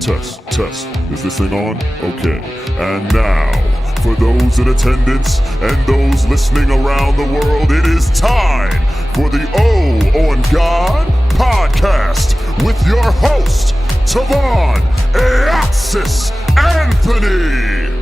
Test, test. Is this thing on? Okay. And now, for those in attendance and those listening around the world, it is time for the O on God podcast with your host, Tavon Eaxis Anthony.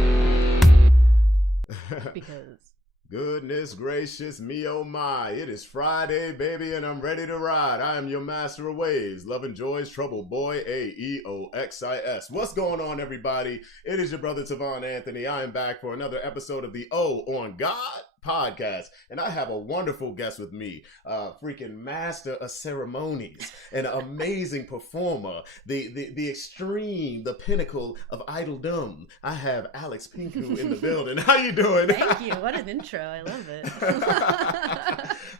Because goodness gracious me, oh my, it is Friday, baby, and I'm ready to ride. I am your master of waves, love and joys, trouble boy, Aeoxis. What's going on, everybody? It is your brother Tavon Anthony. I am back for another episode of the O on God podcast, and I have a wonderful guest with me, freaking master of ceremonies, an amazing performer, the extreme, the pinnacle of idoldom. I have Alex Pinku in the building. How you doing? thank you. What an intro. I love it.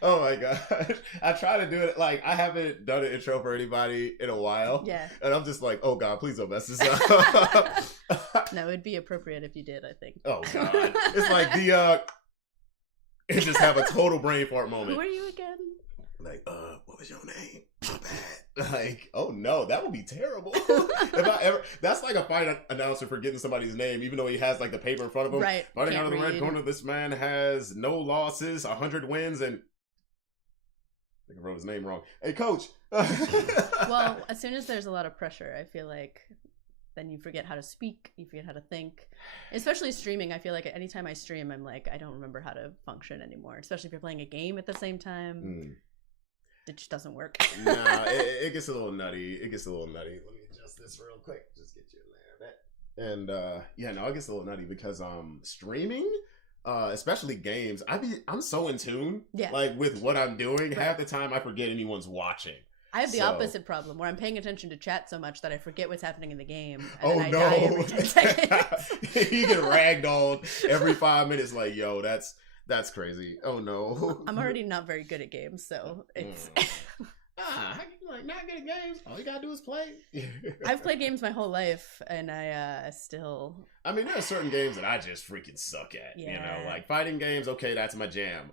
Oh my gosh. I try to do it like I haven't done an intro for anybody in a while. Yeah. And I'm just like, oh God, please don't mess this up. No, it'd be appropriate if you did, I think. Oh God. It's like and just have a total brain fart moment. Who are you again? Like, what was your name? My bad. Like, oh no, that would be terrible. If I ever, that's like a fight announcer forgetting somebody's name, even though he has like the paper in front of him. Right. Fighting out of the red read. corner, this man has no losses, 100 wins, and I think I wrote his name wrong. Hey, coach. Well, as soon as there's a lot of pressure, I feel like then you forget how to speak, you forget how to think. Especially streaming, I feel like anytime I stream, I'm like, I don't remember how to function anymore. Especially if you're playing a game at the same time. It just doesn't work. Nah, it gets a little nutty. It gets a little nutty. Let me adjust this real quick. Just get you in there. And yeah, no, it gets a little nutty because streaming, especially games, I'm so in tune, Yeah. like with what I'm doing. Right. Half the time I forget anyone's watching. I have the opposite problem where I'm paying attention to chat so much that I forget what's happening in the game. And Oh then I no! die every 10 seconds. You get ragdolled every 5 minutes. Like, yo, that's crazy. Oh no! I'm already not very good at games, so it's. How can you like not good at games? All you gotta do is play. I've played games my whole life, and I still. I mean, there are certain games that I just freaking suck at. You know, Yeah. like fighting games. Okay, that's my jam.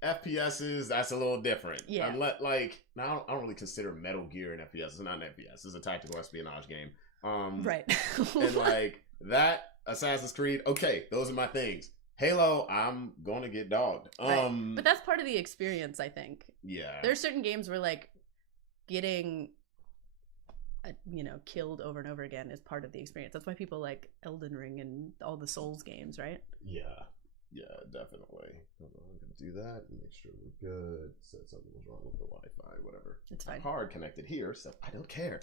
FPSs, that's a little different. Yeah. Like, now I don't really consider Metal Gear an FPS. It's not an FPS. It's a tactical espionage game. Right. And like that, Assassin's Creed. Okay, those are my things. Halo, I'm going to get dogged. Right. But that's part of the experience, I think. Yeah. There's certain games where like getting, killed over and over again is part of the experience. That's why people like Elden Ring and all the Souls games, right? Yeah. Yeah, definitely. Hold on, I'm going to do that and make sure we're good. Said something was wrong with the Wi-Fi, whatever. It's fine. I'm hard connected here, so I don't care.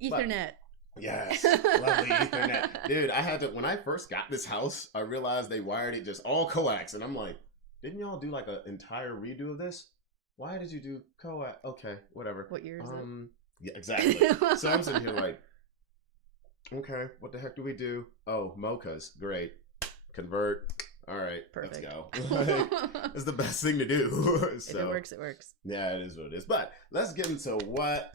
Ethernet. Yes, lovely Ethernet. Dude, when I first got this house, I realized they wired it just all coax, and I'm like, didn't y'all do like an entire redo of this? Why did you do coax? Okay, whatever. What year is it? Yeah, exactly. So I'm sitting here like, okay, what the heck do we do? Oh, mochas, great. Convert. All right, Perfect. Let's go. It's the best thing to do. So, If it works, it works. yeah, it is what it is. But let's get into what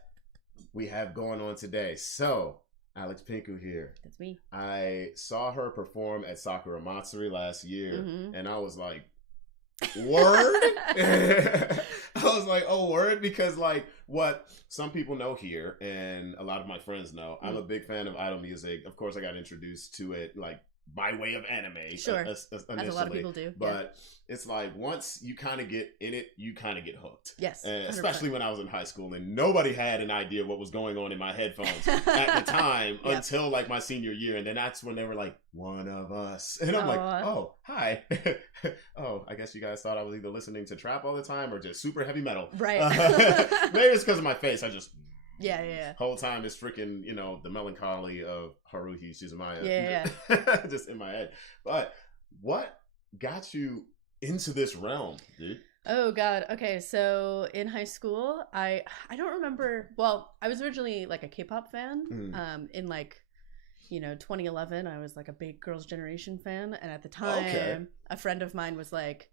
we have going on today. So, Alex Pinku here. That's me. I saw her perform at Sakura Matsuri last year, Mhm. and I was like, word? I was like, oh, word? Because, like, what some people know here, and a lot of my friends know, I'm a big fan of idol music. Of course, I got introduced to it, like, by way of anime. Sure. As As a lot of people do. But it's like, once you kind of get in it, you kind of get hooked. Yes. Especially when I was in high school and nobody had an idea what was going on in my headphones at the time Yep. until like my senior year. And then that's when they were like, one of us. And I'm like, oh, hi. Oh, I guess you guys thought I was either listening to trap all the time or just super heavy metal. Right. Maybe it's because of my face. I just... Yeah. Whole time is freaking, the melancholy of Haruhi Suzumiya. Yeah. Just in my head. But what got you into this realm, dude? Oh God. Okay, so in high school, I don't remember. Well, I was originally like a K-pop fan. In like, 2011, I was like a big Girls' Generation fan, and at the time, a friend of mine was like,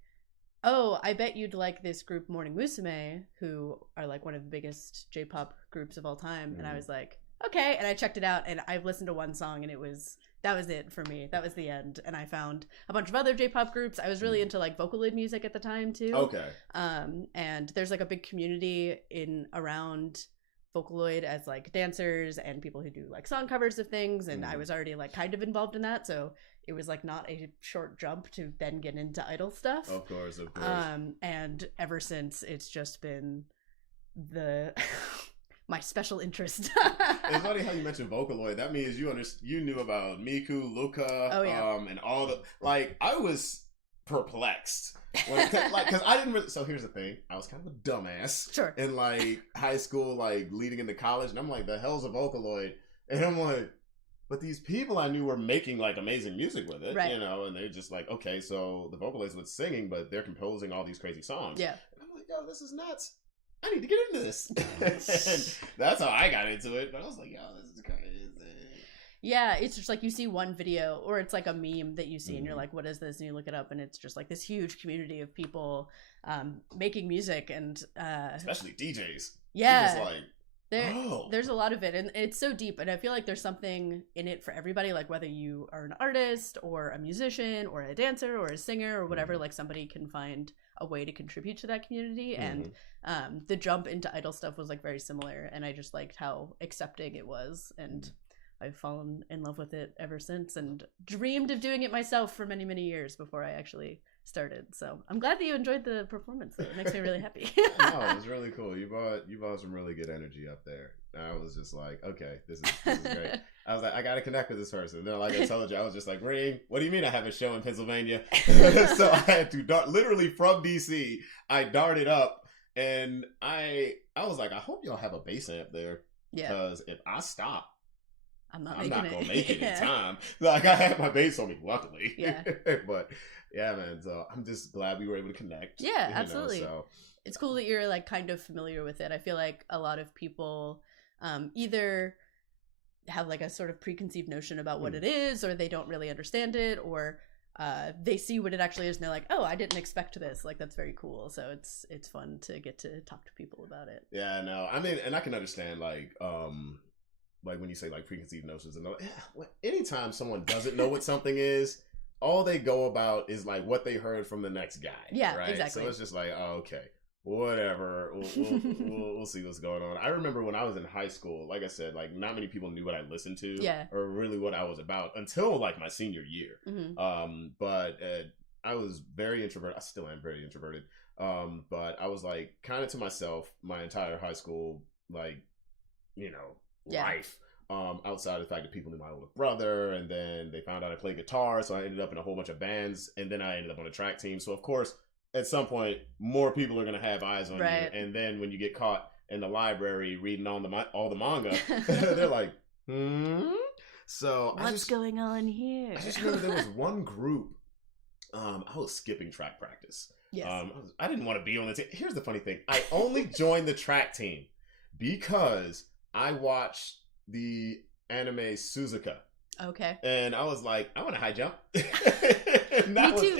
oh, I bet you'd like this group Morning Musume, who are like one of the biggest J-pop groups of all time. And I was like, okay. And I checked it out, and I've listened to one song, and it was that was it for me. That was the end. And I found a bunch of other J-pop groups. I was really into like Vocaloid music at the time too. Okay. And there's like a big community around Vocaloid as like dancers and people who do like song covers of things. And I was already like kind of involved in that. So it was like not a short jump to then get into idol stuff. Of course. And ever since, it's just been my special interest. It's funny how you mentioned Vocaloid. That means you knew about Miku, Luca, and all the like. I was perplexed, because I didn't really. So here's the thing: I was kind of a dumbass, sure, in like high school, like leading into college, and I'm like, the hell's a Vocaloid? And I'm like, but these people I knew were making like amazing music with it, right. you know, and they're just like, okay, so the Vocaloids was singing, but they're composing all these crazy songs. Yeah, and I'm like, yo, this is nuts. I need to get into this. And that's how I got into it. But I was like, yo, this is kind of insane. Yeah, it's just like you see one video or it's like a meme that you see and you're like, what is this? And you look it up and it's just like this huge community of people making music and especially DJs. Yeah. Just like, there's a lot of it and it's so deep and I feel like there's something in it for everybody, like whether you are an artist or a musician or a dancer or a singer or whatever, like somebody can find a way to contribute to that community. And the jump into idol stuff was like very similar and I just liked how accepting it was and I've fallen in love with it ever since and dreamed of doing it myself for many years before I actually started. So I'm glad that you enjoyed the performance. It makes me really happy. No, it was really cool. You brought some really good energy up there. And I was just like, okay, this is great. I was like, I gotta connect with this person. And then, like I told you, I was just like, Ring, what do you mean I have a show in Pennsylvania? So I had to literally from DC, I darted up and I was like, I hope y'all have a bass amp there. Yeah. Because if I stop, I'm not gonna make it in time. Like I had my bass on me, luckily. Yeah. But yeah, man. So I'm just glad we were able to connect. Yeah, absolutely. So it's cool that you're like kind of familiar with it. I feel like a lot of people either have like a sort of preconceived notion about what it is, or they don't really understand it, or they see what it actually is and they're like, oh, I didn't expect this. Like that's very cool. So it's fun to get to talk to people about it. Yeah, no, I mean, and I can understand like when you say like preconceived notions and anytime someone doesn't know what something is, all they go about is like what they heard from the next guy. Yeah, right? exactly. So it's just like, oh, okay, whatever. We'll see what's going on. I remember when I was in high school, like I said, like not many people knew what I listened to, or really what I was about until like my senior year. But I was very introverted. I still am very introverted. But I was like kind of to myself my entire high school, like, you know, life. Outside of the fact that people knew my older brother, and then they found out I played guitar, so I ended up in a whole bunch of bands, and then I ended up on a track team. So of course, at some point, more people are gonna have eyes on you, and then when you get caught in the library reading all the manga, they're like, So what's going on here? I just remember there was one group. I was skipping track practice. Yes. I didn't want to be on the team. Here's the funny thing: I only joined the track team because I watched the anime Suzuka. Okay. And I was like, I want to high jump. Me too.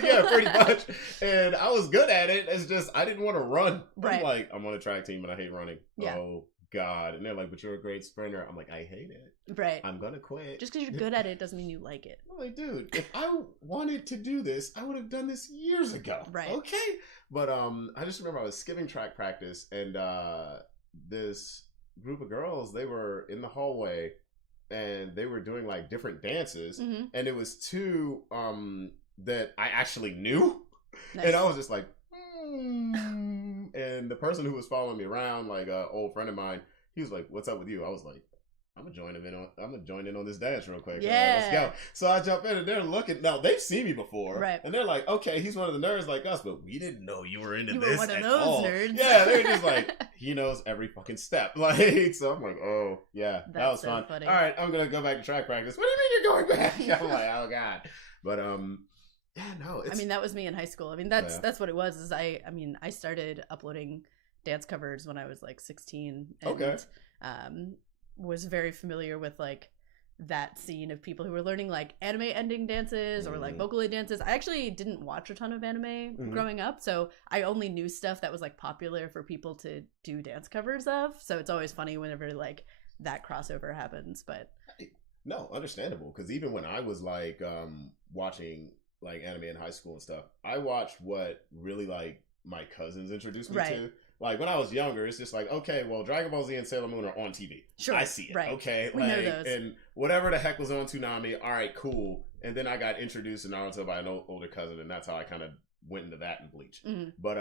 Yeah, pretty much. And I was good at it. It's just I didn't want to run. Right. I'm like, I'm on a track team and I hate running. Yeah. Oh God. And they're like, but you're a great sprinter. I'm like, I hate it. Right. I'm gonna quit. Just because you're good at it doesn't mean you like it. I'm like, dude, if I wanted to do this, I would have done this years ago. Right. Okay. But I just remember I was skipping track practice and this group of girls, they were in the hallway and they were doing like different dances, and it was two that I actually knew. Nice. And I was just like, and the person who was following me around, like an old friend of mine, he was like, what's up with you? I was like, I'm gonna join in on this dance real quick. Yeah. Let's go. So I jump in and they're looking. Now they've seen me before, right? And they're like, okay, he's one of the nerds like us, but we didn't know you were into this. You were one of those all. nerds. Yeah, they're just like, he knows every fucking step. Like, so I'm like, oh yeah, that was so fun. Funny. All right, I'm gonna go back to track practice. What do you mean you're going back? I'm like, oh god. But yeah, no. I mean, that was me in high school. I mean, that's what it was. Is I started uploading dance covers when I was like 16. And, okay. Was very familiar with like that scene of people who were learning like anime ending dances or like Vocaloid dances. I actually didn't watch a ton of anime growing up, so I only knew stuff that was like popular for people to do dance covers of. So it's always funny whenever like that crossover happens. But No, understandable. Because even when I was like watching like anime in high school and stuff, I watched what really like my cousins introduced me to. Like when I was younger, it's just like, okay, well, Dragon Ball Z and Sailor Moon are on TV. Sure, I see it. right. Okay, we like, know those. And whatever the heck was on Toonami, all right, cool. And then I got introduced to Naruto by an older cousin, and that's how I kind of went into that and Bleach. But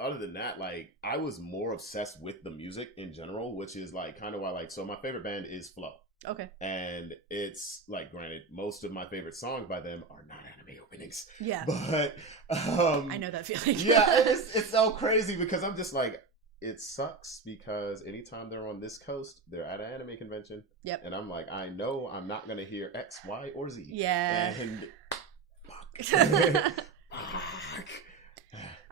other than that, like I was more obsessed with the music in general, which is like kind of why like so my favorite band is Flow. Okay. And it's like, granted, most of my favorite songs by them are not anime openings. Yeah. But I know that feeling. Yeah, it's so crazy because I'm just like, it sucks because anytime they're on this coast, they're at an anime convention. Yep. And I'm like, I know I'm not gonna hear X, Y, or Z. Yeah. And fuck. Fuck.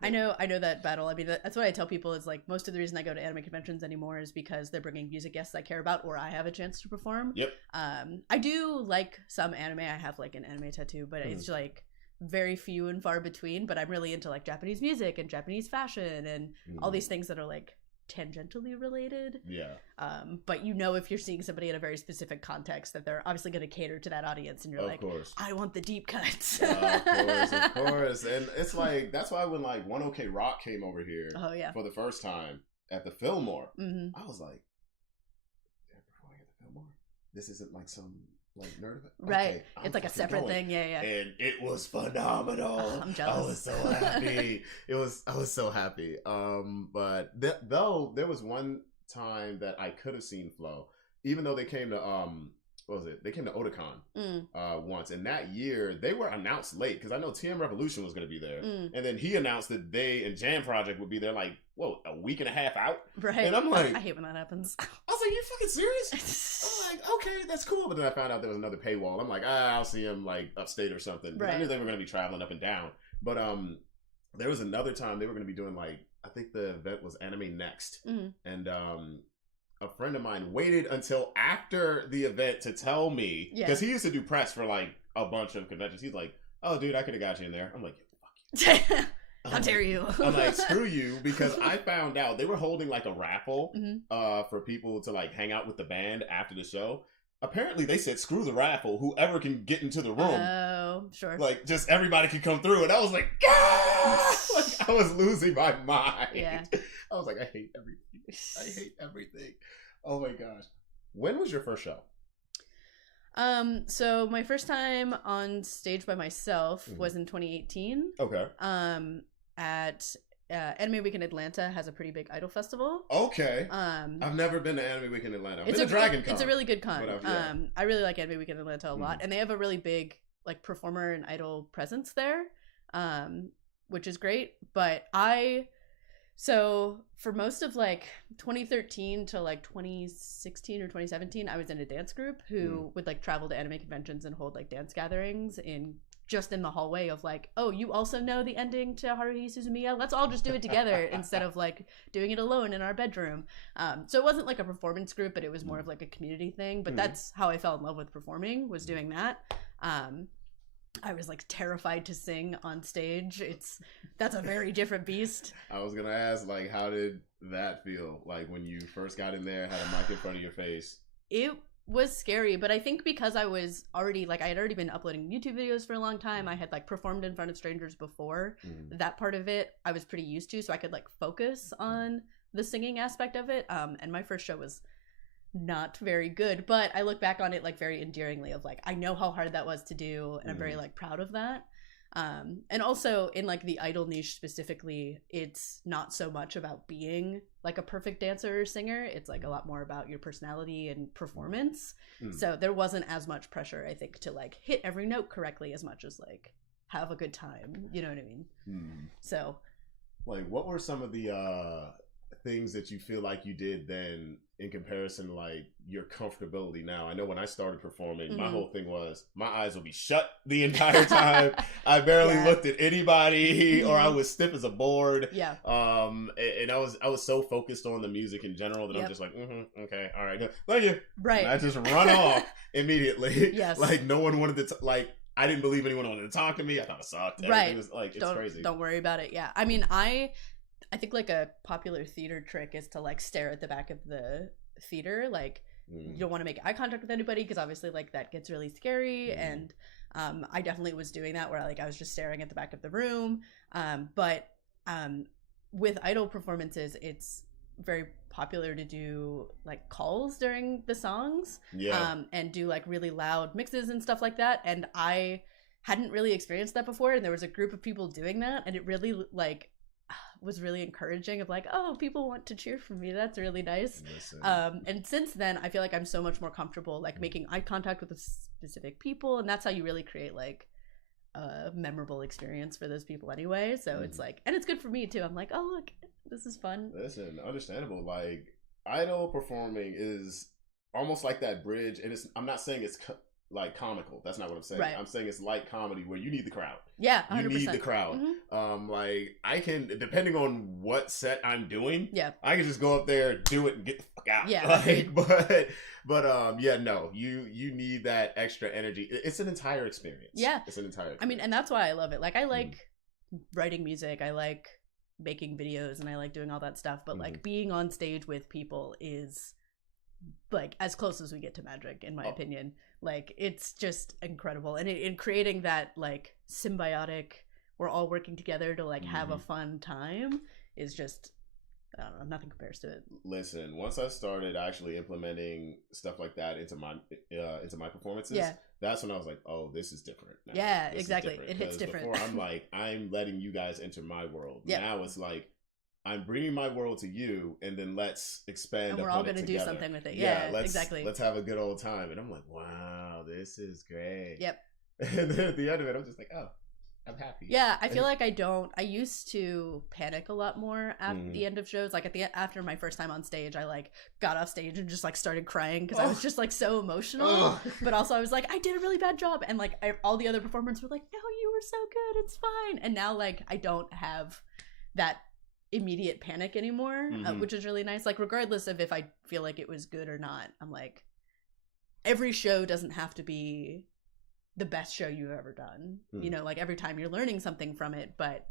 I know that battle. I mean, that's what I tell people is like most of the reason I go to anime conventions anymore is because they're bringing music guests I care about or I have a chance to perform. Yep. I do like some anime. I have like an anime tattoo, but it's like very few and far between. But I'm really into like Japanese music and Japanese fashion and all these things that are like tangentially related. Yeah. But you know, if you're seeing somebody in a very specific context that they're obviously going to cater to that audience and you're like, course. I want the deep cuts. Of course. And it's like, that's why when like One OK Rock came over here for the first time at the Fillmore, I was like, they're performing at the Fillmore? This isn't like some like nerd event? Right. Okay, it's like a separate thing. Yeah. And it was phenomenal. I'm jealous. I was so happy. I was so happy. But though there was one time that I could have seen Flow, even though they came to what was it? They came to Otakon once, and that year they were announced late because I know TM Revolution was going to be there, and then he announced that they and Jam Project would be there like a week and a half out, right? And I'm like, I hate when that happens. I was like, you fucking serious? I'm like, okay, that's cool, but then I found out there was another paywall. I'm like, I'll see him like upstate or something. Right. I knew they were going to be traveling up and down, but there was another time they were going to be doing like I think the event was Anime Next, and a friend of mine waited until after the event to tell me because he used to do press for like a bunch of conventions. He's like, "Oh, dude, I could have got you in there." I'm like, "Fuck you." How dare you? I'm like, screw you, because I found out they were holding like a raffle for people to like hang out with the band after the show. Apparently they said, screw the raffle, whoever can get into the room. Oh, sure. Like, just everybody can come through. And I was like, ah! Like, I was losing my mind. Yeah. I was like, I hate everything. I hate everything. Oh my gosh. When was your first show? So my first time on stage by myself was in 2018. Okay. At Anime Week in Atlanta has a pretty big idol festival. Okay. I've never been to Anime Week in Atlanta. I've been to Dragon Con. It's a really good con. Yeah. I really like Anime Week in Atlanta a lot, and they have a really big like performer and idol presence there, which is great. But so for most of like 2013 to like 2016 or 2017, I was in a dance group who would like travel to anime conventions and hold like dance gatherings just in the hallway of like, oh, you also know the ending to Haruhi Suzumiya? Let's all just do it together instead of like doing it alone in our bedroom. So it wasn't like a performance group, but it was more of like a community thing. But that's how I fell in love with performing, was doing that. I was like terrified to sing on stage. That's a very different beast. I was gonna ask, like, how did that feel? Like when you first got in there, had a mic in front of your face? It was scary, but I think because I was already like I had already been uploading YouTube videos for a long time. I had like performed in front of strangers before. That part of it I was pretty used to, so I could like focus on the singing aspect of it. And my first show was not very good, but I look back on it like very endearingly of like I know how hard that was to do, and I'm very like proud of that. And also in like the idol niche specifically, it's not so much about being like a perfect dancer or singer. It's like a lot more about your personality and performance. So there wasn't as much pressure, I think, to like hit every note correctly as much as like have a good time. You know what I mean? So like what were some of the things that you feel like you did then in comparison to like your comfortability now? I know when I started performing, my whole thing was my eyes would be shut the entire time. I barely looked at anybody, or I was stiff as a board. Yeah. And I was so focused on the music in general that I'm just like, okay, all right, thank you. Right. And I just run off immediately. Yes. Like no one wanted to like. I didn't believe anyone wanted to talk to me. I thought it sucked. Everything was like, it's crazy. Don't worry about it. Yeah. I mean, I think like a popular theater trick is to like stare at the back of the theater. Like you don't want to make eye contact with anybody because obviously like that gets really scary. And I definitely was doing that where like I was just staring at the back of the room. But with idol performances, it's very popular to do like calls during the songs, and do like really loud mixes and stuff like that. And I hadn't really experienced that before, and there was a group of people doing that, and it really like was really encouraging of like, oh, people want to cheer for me, that's really nice. And since then I feel like I'm so much more comfortable like making eye contact with specific people, and that's how you really create like a memorable experience for those people anyway. So it's like, and it's good for me too. I'm like, oh look, this is fun. Listen, understandable. Like idol performing is almost like that bridge, and I'm not saying it's like comical. That's not what I'm saying. Right. I'm saying it's like comedy where you need the crowd. Yeah, 100%. You need the crowd. Like I can, depending on what set I'm doing, I can just go up there, do it, and get the fuck out. Yeah, like, but yeah, no, you need that extra energy. It's an entire experience. Yeah, it's an entire experience. I mean, and that's why I love it. Like I like writing music. I like making videos, and I like doing all that stuff. But like being on stage with people is like as close as we get to magic, in my opinion. Like it's just incredible, and in creating that like symbiotic, we're all working together to like have a fun time is just, I don't know, nothing compares to it. Listen, once I started actually implementing stuff like that into my performances, that's when I was like, oh, this is different now. Yeah, exactly. It hits different. Before I'm like, I'm letting you guys enter my world. Now it's like, I'm bringing my world to you, and then let's expand. And we're all going to do something with it. Exactly. Let's have a good old time. And I'm like, wow, this is great. Yep. And then at the end of it, I'm just like, oh, I'm happy. Yeah, I feel like I used to panic a lot more at the end of shows. Like after my first time on stage, I like got off stage and just like started crying because I was just like so emotional. But also I was like, I did a really bad job. And like all the other performers were like, no, you were so good. It's fine. And now like I don't have that immediate panic anymore, which is really nice. Like regardless of if I feel like it was good or not, I'm like, every show doesn't have to be the best show you've ever done. You know, like every time you're learning something from it, but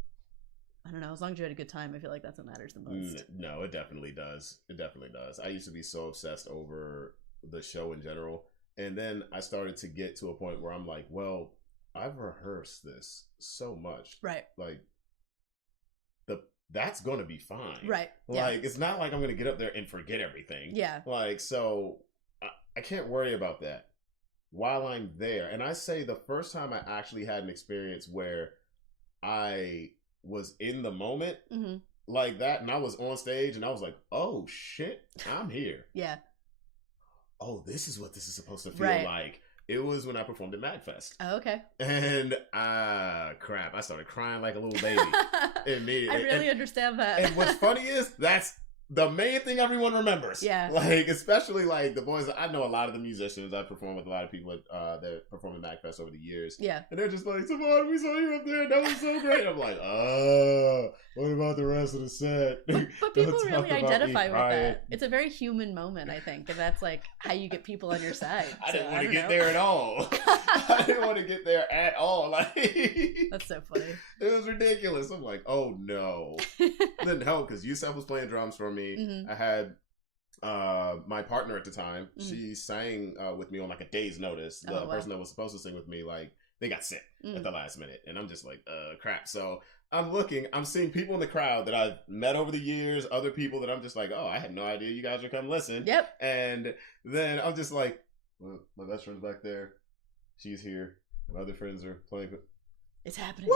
I don't know, as long as you had a good time, I feel like that's what matters the most. No, it definitely does. It definitely does. I used to be so obsessed over the show in general, and then I started to get to a point where I'm like, well, I've rehearsed this so much, right? Like that's gonna be fine, right? Like it's not like I'm gonna get up there and forget everything. Yeah. Like so, I can't worry about that while I'm there. And I say the first time I actually had an experience where I was in the moment like that, and I was on stage, and I was like, oh shit, I'm here. Yeah. Oh, this is what this is supposed to feel like. It was when I performed at MagFest. Oh, okay. And crap, I started crying like a little baby. Immediately. I really understand that. And what's funny is that's the main thing everyone remembers. Yeah. Like, especially like the boys. I know a lot of the musicians. I've performed with a lot of people that perform at MagFest over the years. Yeah. And they're just like, Savon, we saw you up there. That was so great. I'm like, what about the rest of the set? But people really identify with that. It's a very human moment, I think. And that's like how you get people on your side. I didn't want to get there at all. I didn't want to get there at all. Like, that's so funny. It was ridiculous. I'm like, oh no. It didn't help because Yusef was playing drums for me. I had my partner at the time. She sang with me on like a day's notice. The person that was supposed to sing with me, like, they got sick at the last minute, and I'm just like, crap. So I'm seeing people in the crowd that I've met over the years, other people that I'm just like, oh, I had no idea you guys would come listen. Yep. And then I'm just like, well, my best friend's back there. She's here. My other friends are playing. It's happening.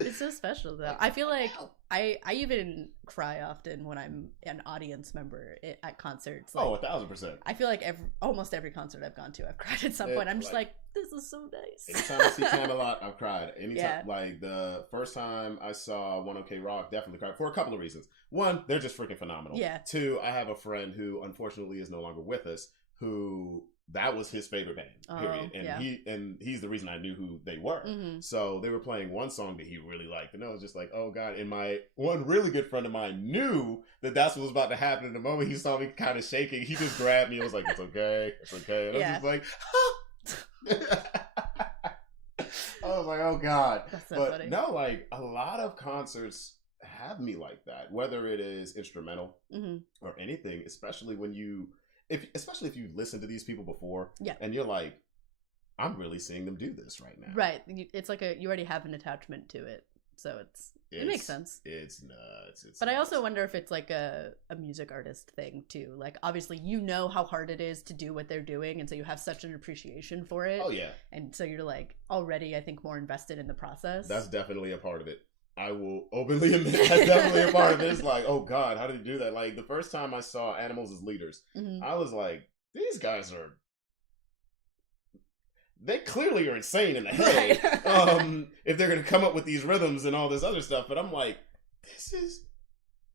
It's so special though. I feel like I even cry often when I'm an audience member at concerts. Like, 1,000%. I feel like almost every concert I've gone to, I've cried at some point. I'm just like, this is so nice. Anytime I see Camelot, I've cried. Anytime, like the first time I saw 1OK Rock, definitely cried for a couple of reasons. One, they're just freaking phenomenal. Yeah. Two, I have a friend who unfortunately is no longer with us, who that was his favorite band, period. And he's the reason I knew who they were. So they were playing one song that he really liked, and I was just like, oh god. And my one really good friend of mine knew that that's what was about to happen. In the moment he saw me kind of shaking, he just grabbed me and was like, it's okay, it's okay. And I was just like, I was like, oh god. That's so but funny. No, like a lot of concerts have me like that, whether it is instrumental or anything, especially when especially if you listen to these people before and you're like, I'm really seeing them do this right now. Right. It's like you already have an attachment to it. So it makes sense. It's nuts. But I also wonder if it's like a music artist thing too. Like obviously you know how hard it is to do what they're doing, and so you have such an appreciation for it. Oh yeah. And so you're like already, I think, more invested in the process. That's definitely a part of it. I will openly admit that's definitely a part of it. It's like, oh God, how did he do that? Like the first time I saw Animals as Leaders, I was like, these guys they clearly are insane in the head. Right. If they're gonna come up with these rhythms and all this other stuff, but I'm like, this is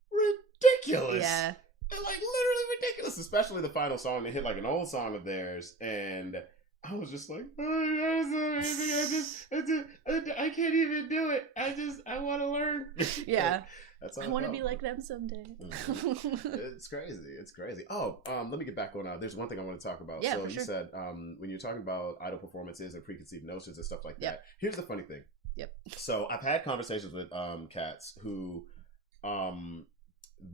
ridiculous. Yeah. They're like literally ridiculous, especially the final song. They hit like an old song of theirs, and I was just like, oh, I can't even do it. I want to learn. Yeah. That's how I want to be like them someday. It's crazy. Oh, let me get back on. There's one thing I want to talk about. Yeah, so for you said when you're talking about idol performances and preconceived notions and stuff like Yep. that. Here's the funny thing. Yep. So I've had conversations with cats who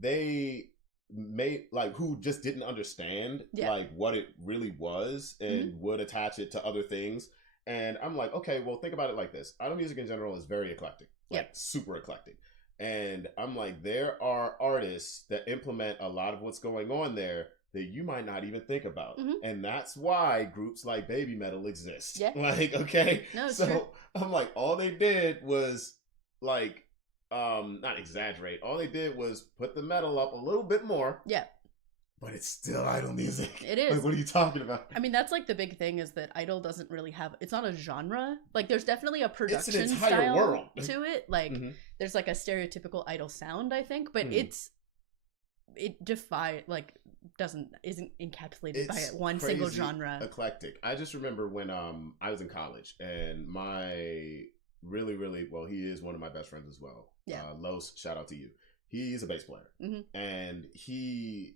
they who just didn't understand like what it really was and would attach it to other things. And I'm like, okay, well, think about it like this. Idol music in general is very eclectic, like super eclectic. And I'm like, there are artists that implement a lot of what's going on there that you might not even think about. And that's why groups like Baby Metal exist. Yeah. Like, okay. No, it's so true. I'm like, all they did was like, not exaggerate. All they did was put the metal up a little bit more. Yeah. But it's still idol music. It is. Like, what are you talking about? I mean, that's like the big thing is that idol doesn't really have. It's not a genre. Like, there's definitely a production it's an entire style world to it. Like, there's like a stereotypical idol sound, I think, but it isn't encapsulated by one single genre. Eclectic. I just remember when I was in college and my really he is one of my best friends as well. Yeah. Los, shout out to you. He's a bass player, and he's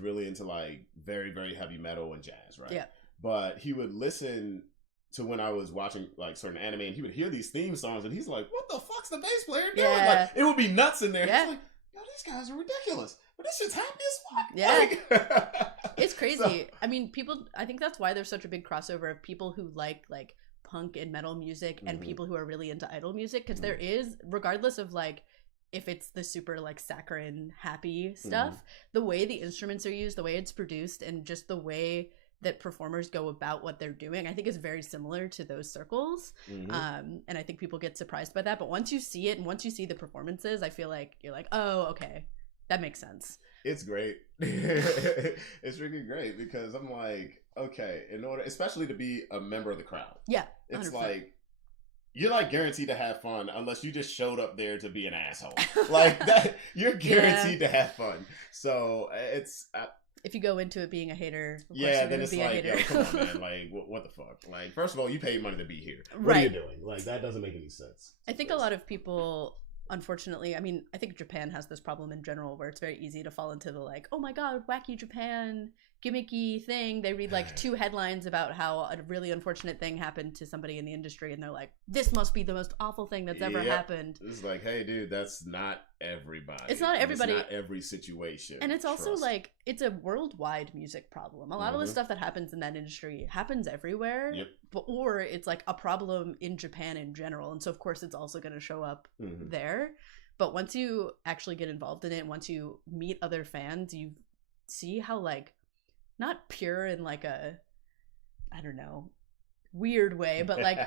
really into like very, very heavy metal and jazz, right? Yeah. But he would listen to when I was watching like certain anime, and he would hear these theme songs, and he's like, "What the fuck's the bass player doing?" Yeah. Like, it would be nuts in there. Yeah. He's like, "Yo, these guys are ridiculous, but this shit's happy as fuck." Yeah. Like, it's crazy. So, I mean, I think that's why there's such a big crossover of people who like punk and metal music and people who are really into idol music, because there is, regardless of like if it's the super like saccharine happy stuff, the way the instruments are used, the way it's produced, and just the way that performers go about what they're doing, I think is very similar to those circles. And I think people get surprised by that, but once you see it and once you see the performances, I feel like you're like, oh, okay, that makes sense. It's great. It's freaking great, because I'm like, okay, in order, especially to be a member of the crowd. Yeah. 100%. It's like, you're like guaranteed to have fun unless you just showed up there to be an asshole. Like that, you're guaranteed to have fun. So it's... if you go into it being a hater, then it's like, yo, come on, man. Like, what the fuck? Like, first of all, you paid money to be here. What are you doing? Like, that doesn't make any sense. I think a lot of people, unfortunately, I mean, I think Japan has this problem in general where it's very easy to fall into the like, oh my god, wacky Japan, gimmicky thing. They read like 2 headlines about how a really unfortunate thing happened to somebody in the industry, and they're like, this must be the most awful thing that's ever happened. It's like, hey dude, that's not everybody. It's not everybody. It's not every situation. And it's also like, it's a worldwide music problem. A lot of the stuff that happens in that industry happens everywhere. Or it's like a problem in Japan in general, and so of course it's also going to show up there. But once you actually get involved in it, once you meet other fans, you see how like, not pure in like a, I don't know, weird way, but like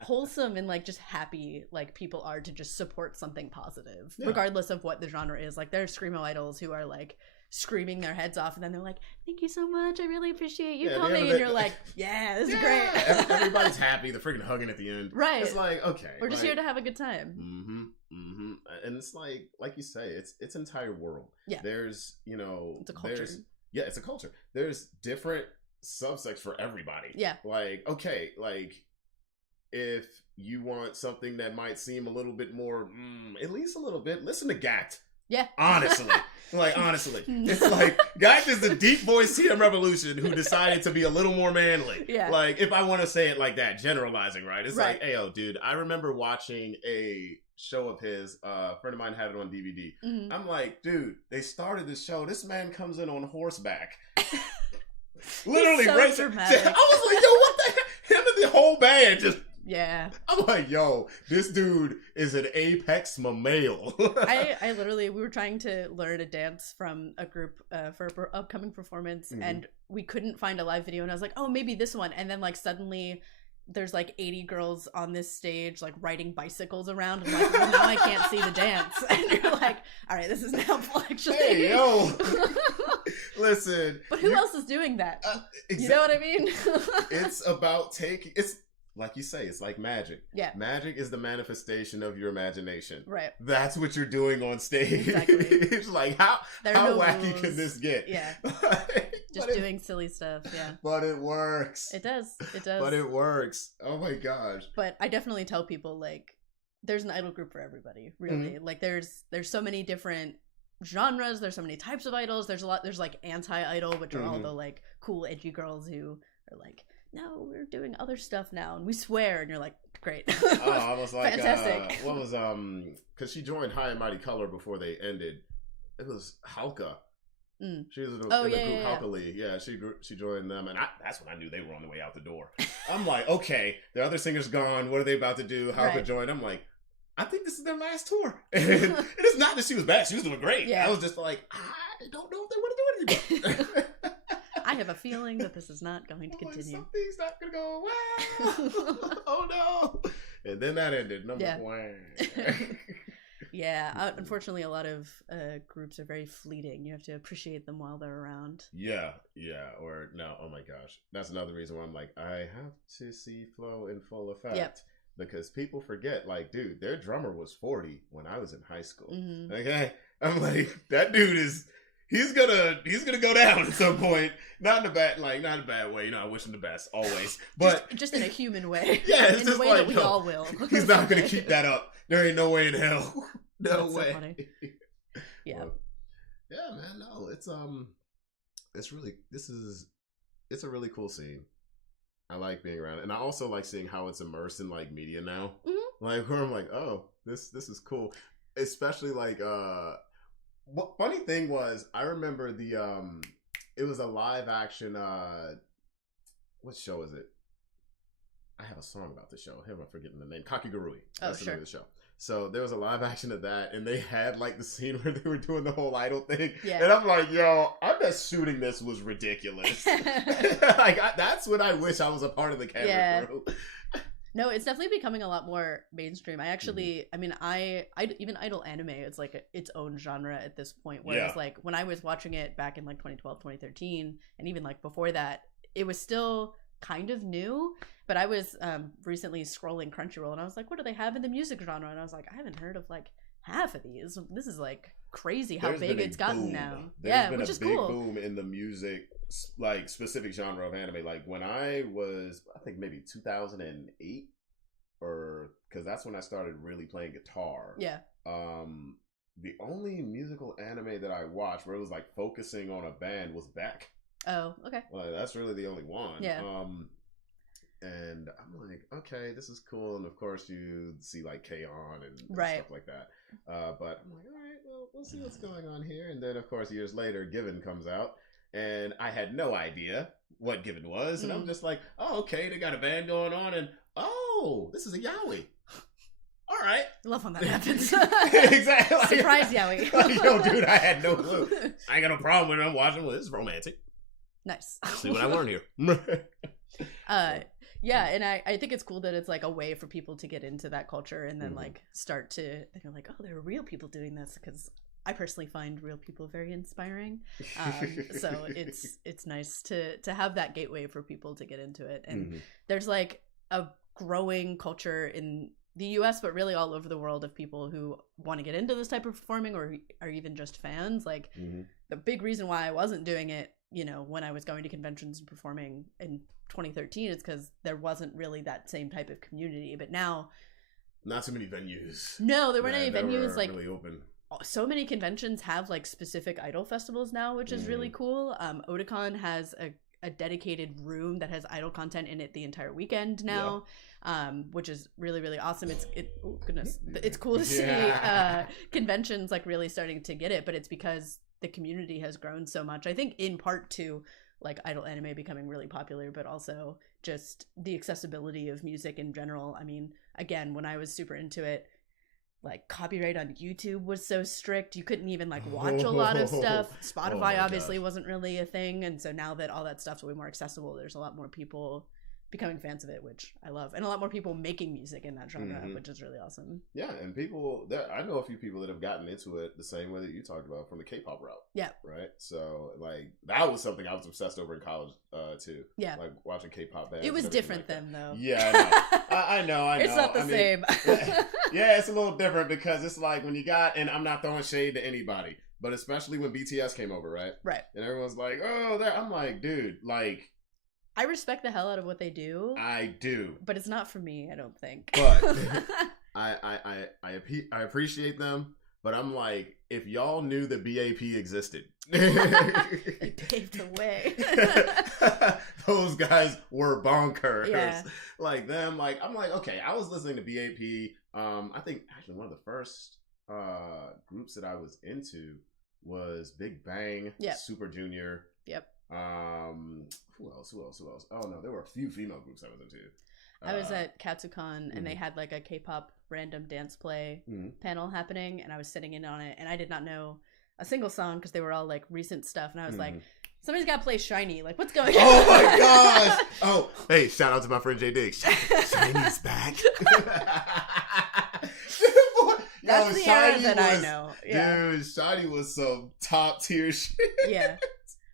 wholesome and like just happy like people are to just support something positive, regardless of what the genre is. Like there's screamo idols who are like screaming their heads off, and then they're like, thank you so much, I really appreciate you coming, and you're like, yeah, this is great. Everybody's happy, they're freaking hugging at the end, right? It's like, okay, we're just here to have a good time. And it's like you say, it's an entire world. Yeah, there's, you know, it's a culture. Yeah, it's a culture. There's different subsects for everybody. Yeah. Like, okay, like, if you want something that might seem a little bit more, at least a little bit, listen to GAT. Yeah. Honestly. Like, honestly. It's like, Guy is the deep voice TM Revolution who decided to be a little more manly. Yeah. Like, if I want to say it like that, generalizing, right? It's Right. like, hey, yo, dude, I remember watching a show of his. A friend of mine had it on DVD. Mhm. I'm like, dude, they started the show. This man comes in on horseback. Literally, so racing. dramatic. I was like, yo, what the heck? Him and the whole band just. Yeah. I'm like, yo, this dude is an apex mammal. I literally, we were trying to learn a dance from a group for an upcoming performance, and we couldn't find a live video, and I was like, oh, maybe this one. And then like suddenly there's like 80 girls on this stage like riding bicycles around, and like, well, now I can't see the dance. And you're like, all right, this is now actually. Hey, yo. Listen. But who else is doing that? Exactly. You know what I mean? It's about taking, it's like you say, it's like magic. Yeah. Magic is the manifestation of your imagination. Right. That's what you're doing on stage. Exactly. It's like, how No wacky rules. can this get? Yeah. Just But doing silly stuff. Yeah. But it works. It does. It does. But it works. Oh my gosh. But I definitely tell people, like, there's an idol group for everybody, really. Like, there's so many different genres, there's so many types of idols. There's like anti-idol, which are all the like cool edgy girls who are like, no, we're doing other stuff now and we swear, and you're like, great. Oh, I was like, fantastic. what was because she joined High and Mighty Color before they ended. It was Halka. She was in the group Halka Lee. Yeah, she joined them, and that's when I knew they were on the way out the door. I'm like, okay, the other singer's gone. What are they about to do? Halka joined. I'm like, I think this is their last tour. And it is not that she was bad. She was doing great. Yeah. I was just like, I don't know if they want to do it anymore. I have a feeling that this is not going to continue. Something's not going to go well. Oh, no. And then that ended. And I'm like, wow. Yeah, unfortunately, a lot of groups are very fleeting. You have to appreciate them while they're around. Yeah. Or, no, oh my gosh. That's another reason why I'm like, I have to see Flo in full effect. Yep. Because people forget, like, dude, their drummer was 40 when I was in high school. Okay? I'm like, that dude is... He's gonna go down at some point. Not in a bad way. You know, I wish him the best always, but just in a human way. Yeah, it's in just a way like, that we all will. He's not gonna keep that up. There ain't no way in hell. No That's way. So funny. Yeah. Well, yeah, man. No, it's a really cool scene. I like being around it, and I also like seeing how it's immersed in like media now. Like where I'm like, oh, this is cool, especially like What funny thing was, I remember it was a live action, what show is it? I have a song about the show. I'm forgetting the name. Kakigurui. That's the name of the show. So there was a live action of that, and they had like the scene where they were doing the whole idol thing. Yeah. And I'm like, yo, I bet shooting this was ridiculous. Like that's what I wish I was a part of the camera crew. No, it's definitely becoming a lot more mainstream. I actually, I mean, I even idol anime, it's like its own genre at this point. Whereas like when I was watching it back in like 2012, 2013, and even like before that, it was still kind of new. But I was recently scrolling Crunchyroll, and I was like, what do they have in the music genre? And I was like, I haven't heard of like half of these. This is like crazy how big it's gotten now. Which is cool. There's been a big boom in the music, like specific genre of anime. Like when I was, I think maybe 2008, or because that's when I started really playing guitar. Yeah. The only musical anime that I watched where it was like focusing on a band was Beck. Oh, okay. Like that's really the only one. Yeah. And I'm like, okay, this is cool. And of course, you see like K-On! and stuff like that. But I'm like, all right, well, we'll see what's going on here. And then, of course, years later, Given comes out. And I had no idea what Given was. And I'm just like, oh, okay, they got a band going on. And, oh, this is a yaoi. All right. I love when that happens. Exactly. Like, surprise yaoi. Like, yo, dude, I had no clue. I ain't got no problem with it. I'm watching. Well, this is romantic. Nice. See what I learned here. Yeah, and I think it's cool that it's like a way for people to get into that culture and then like start to, they're like, oh, there are real people doing this, because I personally find real people very inspiring. So it's nice to have that gateway for people to get into it. And there's like a growing culture in the US, but really all over the world, of people who want to get into this type of performing or are even just fans. Like the big reason why I wasn't doing it, you know, when I was going to conventions and performing in 2013, is because there wasn't really that same type of community. But now, not too many venues. No, there weren't any venues. Like really open. so many conventions have like specific idol festivals now, which is really cool. Otakon has a dedicated room that has idol content in it the entire weekend now, which is really, really awesome. Oh goodness, it's cool to see conventions like really starting to get it, but it's because the community has grown so much. I think in part to like idol anime becoming really popular, but also just the accessibility of music in general. I mean, again, when I was super into it, like copyright on YouTube was so strict. You couldn't even like watch a lot of stuff. Spotify obviously wasn't really a thing. And so now that all that stuff's way more accessible, there's a lot more people becoming fans of it, which I love. And a lot more people making music in that genre, which is really awesome. Yeah, and I know a few people that have gotten into it the same way that you talked about from the K-pop route. Yeah. Right? So, like, that was something I was obsessed over in college, too. Yeah. Like, watching K-pop bands. It was different then, though. Yeah, I know. It's not the same. Yeah, it's a little different because it's like when you got, and I'm not throwing shade to anybody, but especially when BTS came over, right? Right. And everyone's like, oh, I'm like, dude, like, I respect the hell out of what they do. I do. But it's not for me, I don't think. But I appreciate them, but I'm like, if y'all knew that BAP existed. It paved the way. Those guys were bonkers. Yeah. Like them, like, I'm like, okay, I was listening to BAP. I think actually one of the first groups that I was into was Big Bang, Super Junior. Yep. Who else? Oh no, there were a few female groups I was into. I was at Katsucon and they had like a K-pop random dance play panel happening, and I was sitting in on it, and I did not know a single song because they were all like recent stuff, and I was like, somebody's got to play Shiny. Like, what's going on? Oh my gosh! Oh, hey, shout out to my friend J Diggs. Shiny's back. That's the era that I know. Yeah. Dude, Shiny was some top tier shit. Yeah.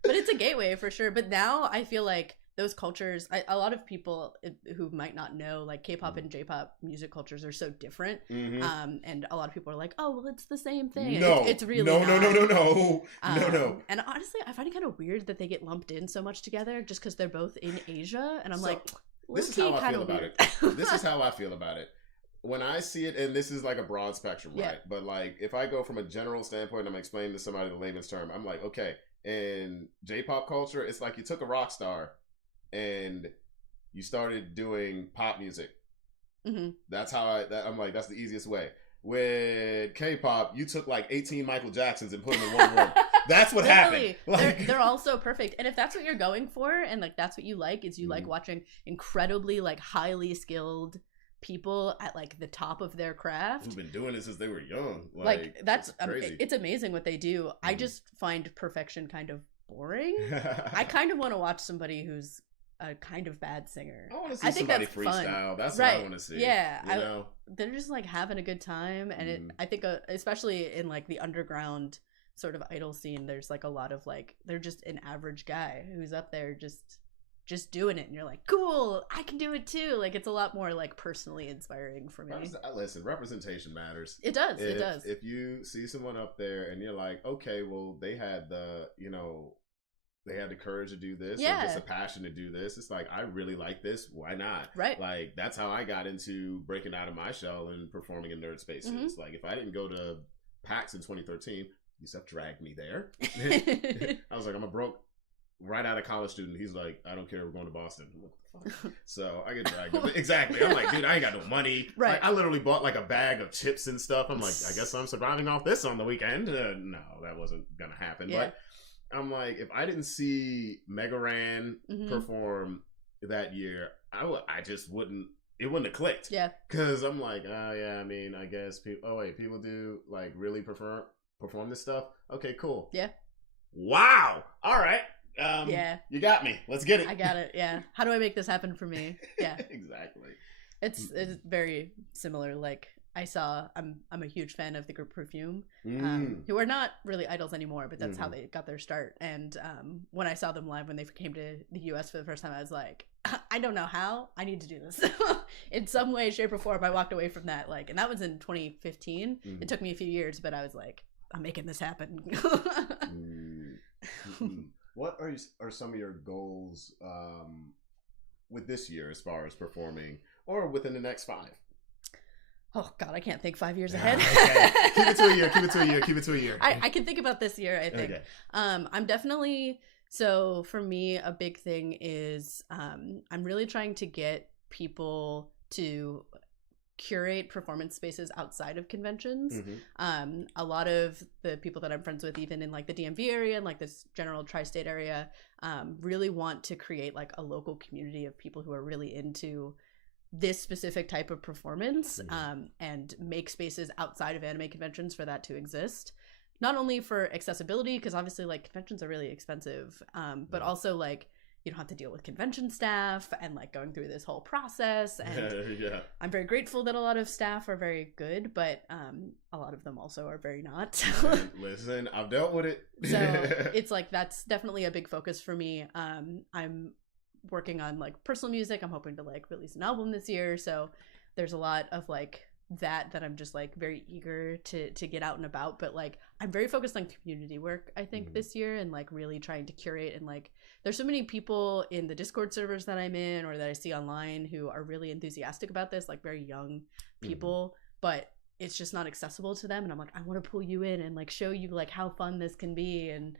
But it's a gateway for sure. But now I feel like those cultures, a lot of people who might not know, like K-pop and J-pop music cultures are so different. And a lot of people are like, oh, well, it's the same thing. No, it's really no. No. And honestly, I find it kind of weird that they get lumped in so much together just because they're both in Asia. And I'm like, this is how I feel about it. This is how I feel about it. When I see it, and this is like a broad spectrum, right? But like, if I go from a general standpoint, I'm explaining to somebody the layman's term. I'm like, okay, in J-pop culture, it's like you took a rock star and you started doing pop music. That's how I'm like, that's the easiest way. With K-pop, you took like 18 Michael Jacksons and put them in one room. That's what happened. Like, they're all so perfect. And if that's what you're going for, and like that's what you like, is you like watching incredibly like highly skilled people at like the top of their craft who've been doing it since they were young. Like that's crazy. It's amazing what they do. I just find perfection kind of boring. I kind of want to watch somebody who's a kind of bad singer. I want to see somebody freestyle. Fun. That's what I want to see. Yeah, you know? They're just like having a good time, and I think especially in like the underground sort of idol scene, there's like a lot of like they're just an average guy who's up there just doing it, and you're like, cool, I can do it too. Like, it's a lot more like personally inspiring for me. Listen, representation matters. It does. It does. If you see someone up there and you're like, okay, well, they had the courage to do this, or just a passion to do this. It's like, I really like this. Why not? Right. Like, that's how I got into breaking out of my shell and performing in nerd spaces. Like, if I didn't go to PAX in 2013, Yusef dragged me there. I was like, I'm a broke right out of college student. He's like, I don't care, we're going to Boston. I'm like, what the fuck? So I get dragged. Exactly. I'm like, dude, I ain't got no money. Right. Like, I literally bought like a bag of chips and stuff. I'm like, I guess I'm surviving off this on the weekend. No, that wasn't gonna happen. Yeah. But I'm like, if I didn't see Mega Ran perform that year, I just wouldn't. It wouldn't have clicked. Yeah. Because I'm like, oh yeah, I mean, I guess people. Oh wait, people do like really perform this stuff. Okay, cool. Yeah. Wow. All right. Yeah. You got me. Let's get it. I got it. Yeah. How do I make this happen for me? Yeah. Exactly. It's very similar. Like, I'm a huge fan of the group Perfume, who are not really idols anymore, but that's how they got their start. And when I saw them live when they came to the US for the first time, I was like, I don't know how. I need to do this in some way, shape, or form. I walked away from that, like, and that was in 2015. It took me a few years, but I was like, I'm making this happen. What are some of your goals with this year as far as performing, or within the next 5? Oh God, I can't think 5 years ahead. Okay. Keep it to a year. Keep it to a year. Keep it to a year. I can think about this year, I think. Okay. I'm definitely, so for me, a big thing is I'm really trying to get people to curate performance spaces outside of conventions. Mm-hmm. A lot of the people that I'm friends with, even in like the DMV area and like this general tri-state area, really want to create like a local community of people who are really into this specific type of performance, and make spaces outside of anime conventions for that to exist. Not only for accessibility, because obviously like conventions are really expensive, but also like you don't have to deal with convention staff and like going through this whole process. And Yeah. I'm very grateful that a lot of staff are very good, but a lot of them also are very not. Listen, I've dealt with it. So it's like that's definitely a big focus for me. I'm working on like personal music. I'm hoping to like release an album this year, so there's a lot of like that I'm just like very eager to get out and about. But like I'm very focused on community work, I think, this year, and like really trying to curate. And like there's so many people in the Discord servers that I'm in or that I see online who are really enthusiastic about this, like very young people, but it's just not accessible to them. And I'm like, I want to pull you in and like show you like how fun this can be. And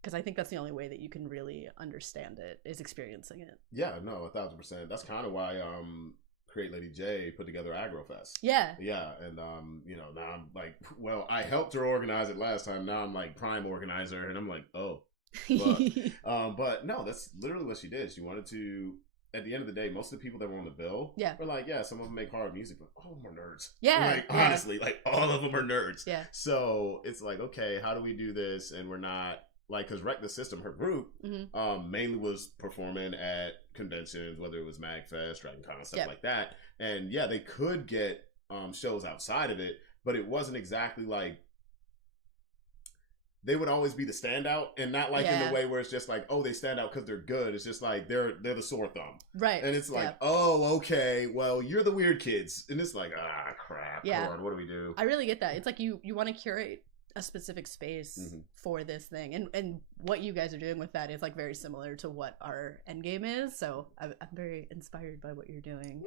because I think that's the only way that you can really understand it, is experiencing it. Yeah, no, 1,000%. That's kind of why Create Lady J put together Agrofest. Yeah. Yeah, and you know, now I'm like, well, I helped her organize it last time. Now I'm like prime organizer, and I'm like, oh. But no, that's literally what she did. She wanted to. At the end of the day, most of the people that were on the bill were like, yeah, some of them make hard music, but all of them are nerds. Yeah. Like, honestly, like all of them are nerds. Yeah. So it's like, okay, how do we do this? And we're not like, because Wreck the System, her group, mainly was performing at conventions, whether it was MagFest, DragonCon, stuff like that. And yeah, they could get shows outside of it, but it wasn't exactly like, they would always be the standout, and not like in the way where it's just like, oh, they stand out because they're good. It's just like they're the sore thumb, right? And it's like, oh, okay, well, you're the weird kids, and it's like, ah, crap, Lord, what do we do? I really get that. It's like you want to curate a specific space for this thing, and what you guys are doing with that is like very similar to what our end game is. So I'm very inspired by what you're doing.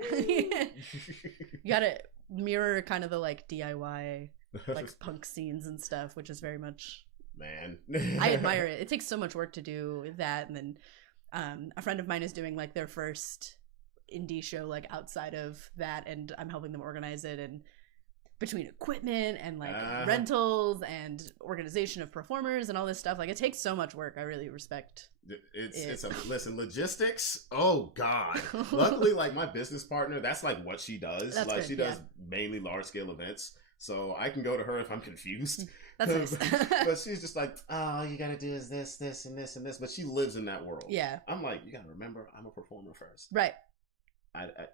You gotta mirror kind of the like DIY like punk scenes and stuff, which is very much. Man, I admire it. It takes so much work to do that. And then a friend of mine is doing like their first indie show like outside of that, and I'm helping them organize it. And between equipment and like rentals and organization of performers and all this stuff, like it takes so much work. I really respect it's a listen, logistics, oh god. Luckily, like my business partner, that's like what she does. That's like good, she does mainly large scale events, so I can go to her if I'm confused. That's nice. But she's just like, oh, all you gotta do is this, this, and this, and this. But she lives in that world. Yeah. I'm like, you gotta remember, I'm a performer first. Right.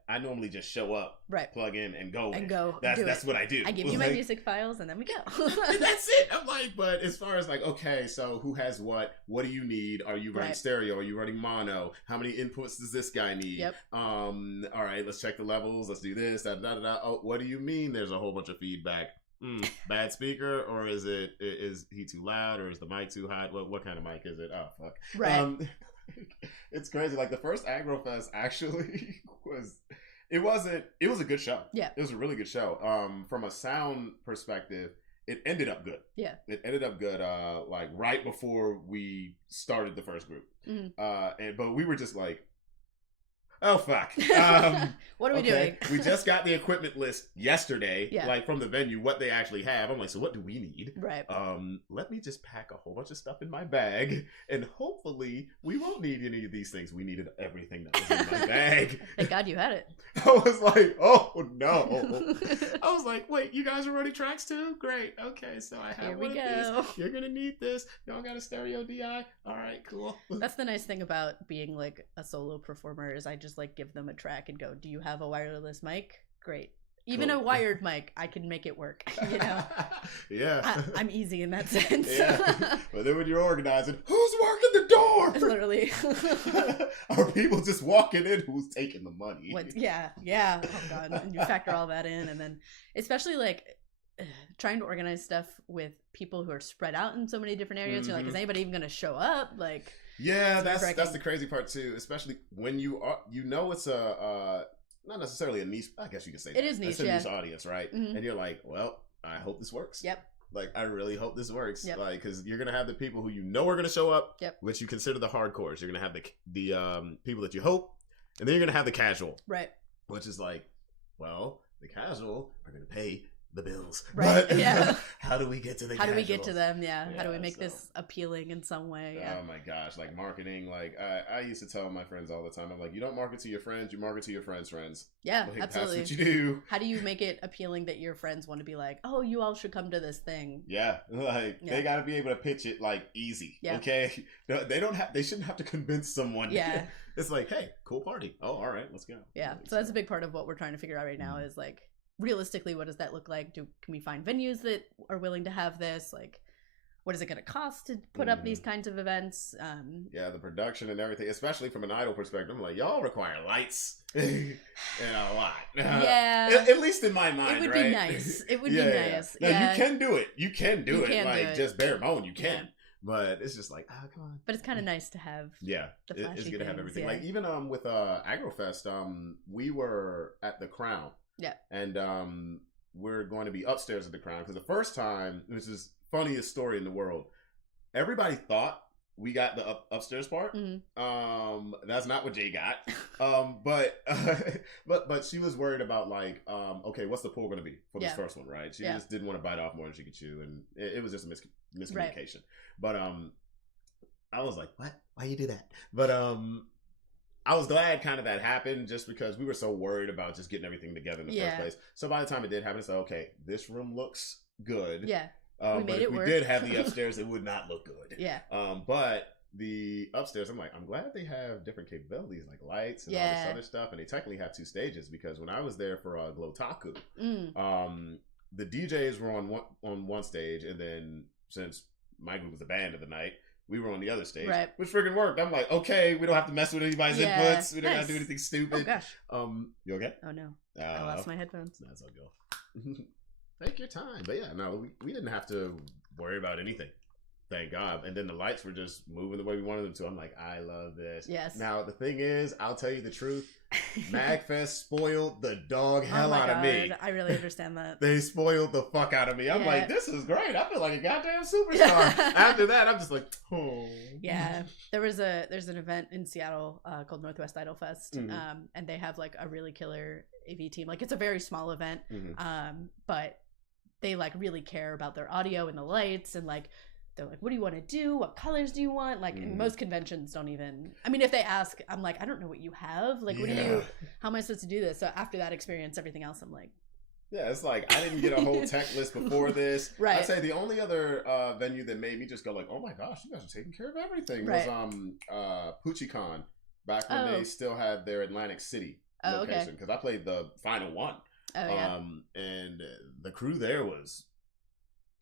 I normally just show up, plug in, and go. That's what I do. I give you my music files, and then we go. And that's it. I'm like, but as far as like, okay, so who has what? What do you need? Are you running stereo? Are you running mono? How many inputs does this guy need? Yep. All right, let's check the levels. Let's do this. Da, da, da, da. Oh, what do you mean? There's a whole bunch of feedback. Bad speaker, or is he too loud, or is the mic too hot? What kind of mic is it? Oh fuck. Right. It's crazy. Like the first Agrofest actually it was a good show. Yeah. It was a really good show. From a sound perspective, it ended up good. Yeah. It ended up good, like right before we started the first group. But we were just like, oh fuck. What are we doing? We just got the equipment list yesterday, like from the venue, what they actually have. I'm like, so what do we need? Right. Let me just pack a whole bunch of stuff in my bag, and hopefully we won't need any of these things. We needed everything that was in my bag. Thank God you had it. I was like, oh no. I was like, wait, you guys are running tracks too? Great. Okay, so I have one of these. You're gonna need this. Y'all got a stereo DI? All right, cool. That's the nice thing about being like a solo performer, is I just like give them a track and go, do you have a wireless mic? Great. Even a wired mic, I can make it work, you know? Yeah. I'm easy in that sense. Yeah. But then when you're organizing, who's working the door? Literally. Are people just walking in? Who's taking the money? Yeah. Oh god. And you factor all that in, and then especially like trying to organize stuff with people who are spread out in so many different areas. You're like, is anybody even going to show up? Like, yeah, that's the crazy part too, especially when you are, it's a not necessarily a niche. I guess you could say it is niche. It's a yeah. niche audience, right? Mhm. And you're like, well, I hope this works. Yep. Like, I really hope this works. Yep. Like, because you're gonna have the people who you know are gonna show up, Yep. which you consider the hardcores. You're gonna have the people that you hope, and then you're gonna have the casual, Right. which is like, well, the casual are gonna pay the bills, Right, But yeah. how do we get to the? How do we get to casuals? them? Yeah. How do we Yeah, make so- this appealing in some way? Yeah. Oh my gosh, like marketing. Like I used to tell my friends all the time. I'm like, you don't market to your friends, you market to your friends' friends. Yeah. Like, Absolutely. That's what you do. How do you make it appealing that your friends want to be like, oh, you all should come to this thing? Yeah, like Yeah. they got to be able to pitch it like easy. Yeah. Okay, they don't have. They shouldn't have to convince someone. Yeah. It's like, hey, cool party. Oh, all right, let's go. Yeah. So that's a big part of what we're trying to figure out right now is like, realistically, what does that look like? Can we find venues that are willing to have this? Like, what is it going to cost to put up these kinds of events? Yeah, the production and everything, especially from an idol perspective. I'm like, y'all require lights and a lot. Yeah. At least in my mind, It would right? be nice. It would Yeah, be yeah, yeah. nice. Now, Yeah. you can do it. You can do You it. can do Like, it. just bare bone, you can. Yeah. But it's just like, come on. But it's kind of nice to have. Yeah, The it's flashy good to have things, everything. yeah. Like even with Agrofest, we were at the Crown. Yeah. And we're going to be upstairs at the Crown because the first time, which is funniest story in the world, everybody thought we got the upstairs part. Mhm. That's not what Jay got. But she was worried about like, okay, what's the pool going to be for this Yeah. first one, right? She Yeah. just didn't want to bite off more than she could chew, and it was just a miscommunication. But I was like, what? Why you do that? But I was glad kind of that happened just because we were so worried about just getting everything together in the Yeah. first place. So by the time it did happen, it's like, okay, this room looks good. Yeah. We But made if it we work. did have the upstairs, it would not look good. Yeah. But the upstairs, I'm like, I'm glad they have different capabilities like lights and all Yeah. this other stuff. And they technically have 2 stages because when I was there for Glotaku, Mm. the DJs were on one stage, and then since my group was the band of the night, we were on the other stage, Right. which freaking worked. I'm like, okay, we don't have to mess with anybody's Yeah. inputs. We don't have to do Nice. anything Oh stupid. gosh. You okay? Oh no. I lost my headphones. That's all good. Take your time. But yeah, no, we didn't have to worry about anything. Thank God. And then the lights were just moving the way we wanted them to. I'm like, I love this. Yes. Now, the thing is, I'll tell you the truth. MagFest spoiled the dog hell Oh my out of me. God, I really understand that. They spoiled the fuck out of me. I'm Yeah. like, this is great. I feel like a goddamn superstar. Yeah. After that, I'm just like, oh. Yeah, there's an event in Seattle called Northwest Idol Fest, Mhm. and they have like a really killer AV team. Like it's a very small event, Mhm. but they like really care about their audio and the lights, and like they're like, what do you want to do? What colors do you want? Like Mhm. and most conventions don't even. I mean, if they ask, I'm like, I don't know what you have. Like, what do you? How am I supposed to do this? So after that experience, everything else, I'm like, Yeah, it's like I didn't get a whole tech list before this. Right. I'd say the only other venue that made me just go like, "Oh my gosh, you guys are taking care of everything." Right. Was PucciCon back when they still had their Atlantic City Oh, okay. location because I played the final one. oh yeah, And the crew there was.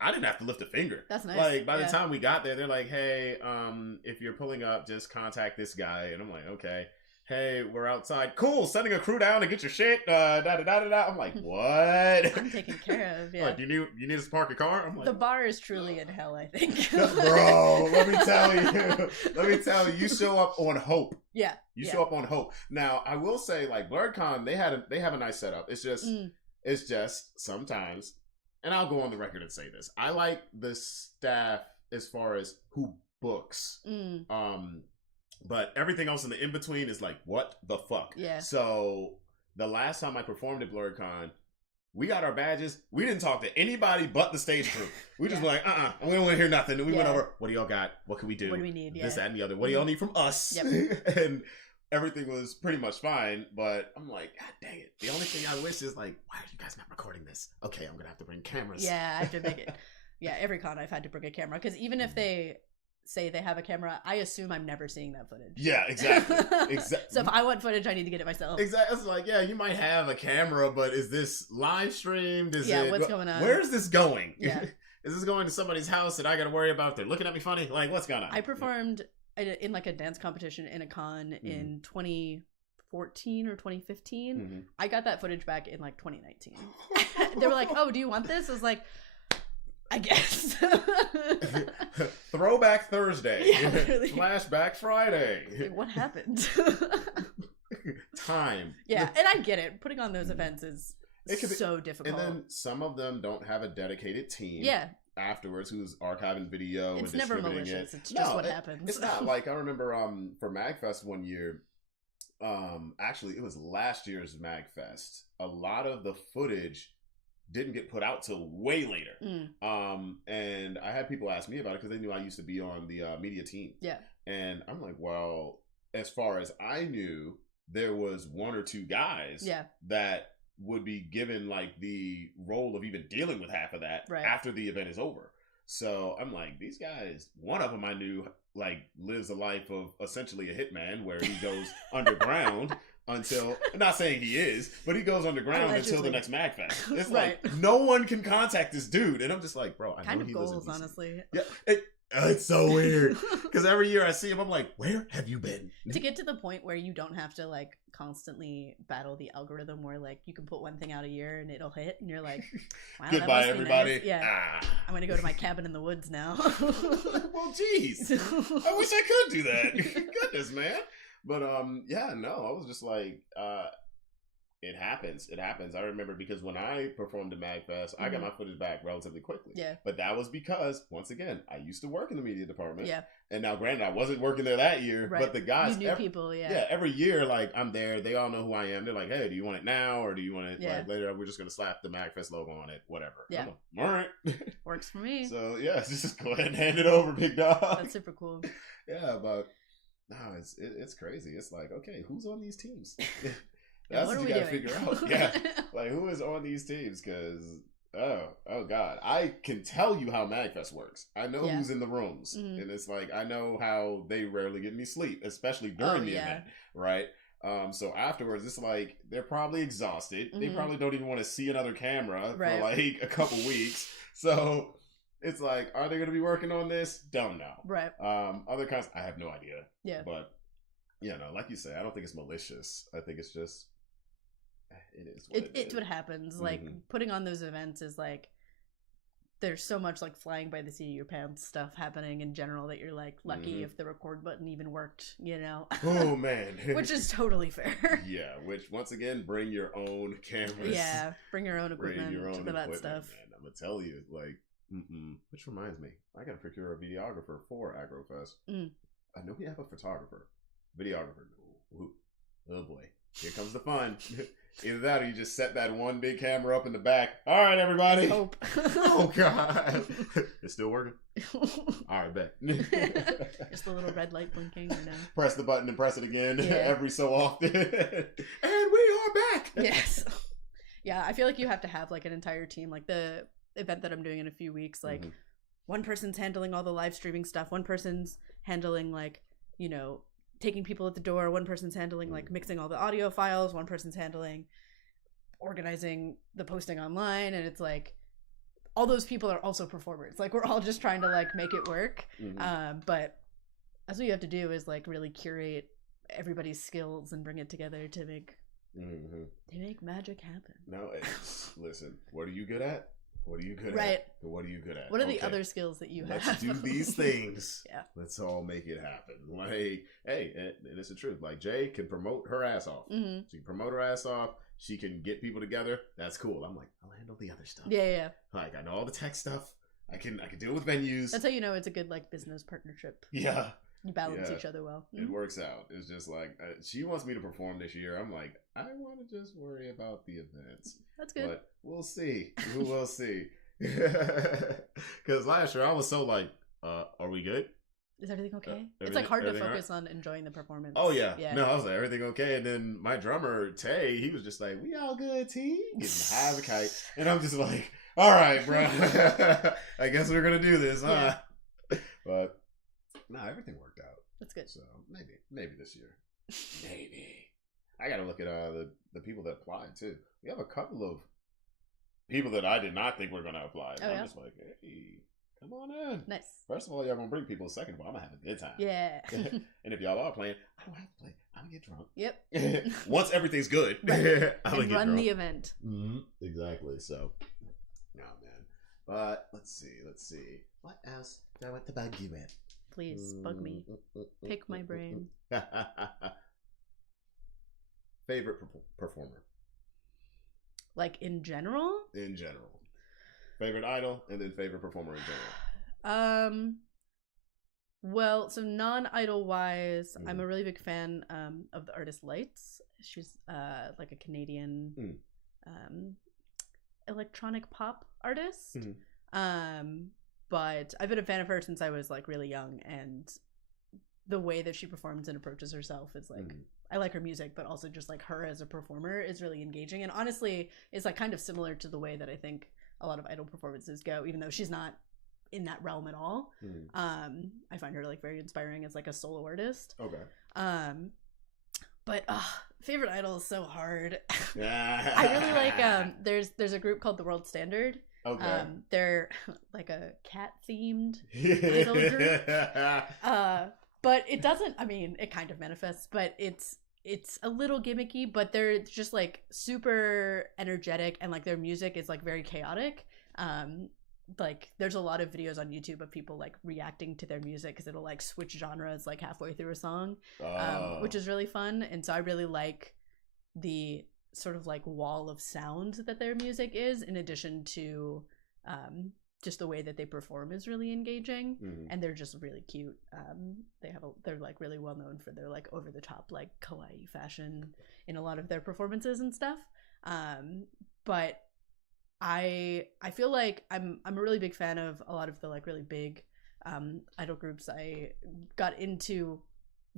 I didn't have to lift a finger. that's nice. Like by the Yeah. time we got there, they're like, "Hey, if you're pulling up, just contact this guy." And I'm like, "Okay." Hey, we're outside. Cool, sending a crew down to get your shit. Da da da da da. I'm like, what? I'm taken care of. Yeah. Like, you need us to park a car? I'm like, The bar is truly in hell, I think. bro, let me tell you, you show up on hope. Yeah. You yeah. show up on hope. Now, I will say, like BlurredCon, they have a nice setup. It's just sometimes, and I'll go on the record and say this. I like the staff as far as who books. But everything else in the in-between is like, what the fuck? Yeah. So the last time I performed at BlurredCon, we got our badges. We didn't talk to anybody but the stage crew. We just Yeah. were like, we don't want to hear nothing. And we went Yeah. over, what do y'all got? What can we do? What do we need? Yeah. This, that, and the other. What do y'all need from us? Yep. And everything was pretty much fine. But I'm like, God dang it. The only thing I wish is like, why are you guys not recording this? Okay, I'm going to have to bring cameras. Yeah, I have to make it. Yeah, every con I've had to bring a camera because even if they say they have a camera, I assume I'm never seeing that footage. Yeah, exactly. Exactly. So if I want footage, I need to get it myself. Exactly. It's like, yeah, you might have a camera, but is this live streamed? What's going on? Where's this going? Yeah. Is this going to somebody's house that I got to worry about if they're looking at me funny? Like, what's going on? I performed in like a dance competition in a con in 2014 or 2015. Mm-hmm. I got that footage back in like 2019. They were like, "Oh, do you want this?" I was like, I guess. Throwback Thursday. Yeah, really. Flashback Friday. Like, what happened? time. Yeah, and I get it. Putting on those events is so difficult. And then some of them don't have a dedicated team. Yeah. Afterwards, who's archiving video It's and never distributing malicious. it. It's just what happens. It's not like, I remember for MagFest one year, actually it was last year's MagFest. A lot of the footage didn't get put out till way later. And I had people ask me about it because they knew I used to be on the media team. Yeah. And I'm like, well, as far as I knew, there was one or two guys that would be given like the role of even dealing with half of that after the event is over. So I'm like, these guys, one of them I knew like lives a life of essentially a hitman where he goes underground until, I'm not saying he is, but he goes underground until the next MagFest. It's like, no one can contact this dude. And I'm just like, bro, I know he lives in DC. Honestly. Yeah. It's so weird because every year I see him, I'm like, where have you been? To get to the point where you don't have to like constantly battle the algorithm, where like you can put one thing out a year and it'll hit, and you're like, wow, goodbye everybody. Nice. Yeah, I'm gonna go to my cabin in the woods now. Well, geez, I wish I could do that. Goodness, man. But yeah, no, I was just like, it happens. It happens. I remember because when I performed at MagFest, I got my footage back relatively quickly. Yeah. But that was because, once again, I used to work in the media department. Yeah. And now, granted, I wasn't working there that year, but the guys, you knew people, yeah, every year, like, I'm there. They all know who I am. They're like, hey, do you want it now or do you want it like later? We're just going to slap the MagFest logo on it, whatever. Yeah. Like, all right. Works for me. So, yeah, just go ahead and hand it over, big dog. That's super cool. Yeah, but no, it's crazy. It's like, okay, who's on these teams? That's what you gotta figure out. Yeah. Like, who is on these teams? Because, oh God. I can tell you how MagFest works. I know who's in the rooms. And it's like, I know how they rarely get any sleep, especially during the event. Right? So afterwards, it's like, they're probably exhausted. They probably don't even want to see another camera for like a couple weeks. So it's like, are they going to be working on this? Don't know. Right. Other kinds, I have no idea. Yeah. But, you know, like you say, I don't think it's malicious. I think it's just, it is what it's what happens. Like, putting on those events is like, there's so much like flying by the seat of your pants stuff happening in general that you're like lucky if the record button even worked, you know? Oh man. Which is totally fair. Yeah, which once again, bring your own cameras. Yeah, bring your own equipment for that stuff. Man. I'm gonna tell you, like, which reminds me, I gotta procure a videographer for AgroFest. I know we have a photographer. Videographer. Ooh. Oh boy. Here comes the fun. Either that or you just set that one big camera up in the back. All right, everybody. Hope. Oh, God. It's still working? All right, bet. Just the little red light blinking, you know. Press the button and press it again every so often. And we are back. Yes. Yeah, I feel like you have to have like an entire team. Like the event that I'm doing in a few weeks, like one person's handling all the live streaming stuff. One person's handling like, you know, taking people at the door. One person's handling like mixing all the audio files. One person's handling organizing the posting online. And it's like all those people are also performers. Like we're all just trying to like make it work. But that's what you have to do is like really curate everybody's skills and bring it together to make magic happen. No, listen, what are you good at? What are you good right. at? What are you good at? What are the other skills that you have? Let's do these things. Yeah. Let's all make it happen. Like, hey, and it's the truth. Like, Jay can promote her ass off. She can promote her ass off. She can get people together. That's cool. I'm like, I'll handle the other stuff. Yeah. Like, I know all the tech stuff. I can deal with venues. That's how you know it's a good, like, business partnership. Yeah. You balance each other well. It works out. It's just like, she wants me to perform this year. I'm like, I want to just worry about the events. That's good. But we'll see. We will see. Because last year I was so like, are we good? Is everything okay? It's like hard to focus on enjoying the performance. Oh yeah. No, I was like, everything okay? And then my drummer Tay, he was just like, we all good, T? Getting high as a kite. And I'm just like, all right, bro. I guess we're gonna do this, huh? Yeah. But no, everything worked out. That's good. So maybe this year. Maybe. I gotta look at the people that applied too. We have a couple of people that I did not think were going to apply. I'm just like, hey, come on in. Nice. First of all, y'all going to bring people. Second of all, I'm going to have a good time. Yeah. And if y'all are playing, I don't have to play. I'm going to get drunk. Yep. Once everything's good, right. I'm going to get run drunk. the event. Exactly. So, no, man. But let's see. What else do I want to bug you with? Please, bug me. Pick my brain. favorite performer. Like in general? In general. Favorite idol and then favorite performer in general. Well, so non-idol wise, I'm a really big fan of the artist Lights. She's like a Canadian electronic pop artist. But I've been a fan of her since I was like really young, and the way that she performs and approaches herself is like I like her music, but also just like her as a performer is really engaging, and honestly is like kind of similar to the way that I think a lot of idol performances go, even though she's not in that realm at all. I find her like very inspiring as like a solo artist. Okay. But favorite idol is so hard. I really like there's a group called The World Standard. Okay. They're like a cat themed idol group. But it doesn't, I mean, it kind of manifests, but it's a little gimmicky, but they're just like super energetic, and like their music is like very chaotic. Like there's a lot of videos on YouTube of people like reacting to their music because it'll like switch genres like halfway through a song, which is really fun. And so I really like the sort of like wall of sound that their music is, in addition to just the way that they perform is really engaging, and they're just really cute. They're like really well known for their like over the top like kawaii fashion in a lot of their performances and stuff. But I feel like I'm a really big fan of a lot of the like really big idol groups. I got into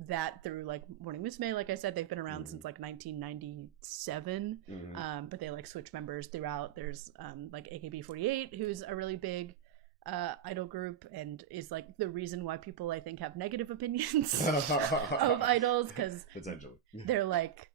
that through like Morning Musume. Like I said, they've been around since like 1997, but they like switch members throughout. There's like AKB48, who's a really big idol group and is like the reason why people I think have negative opinions of idols, because they're like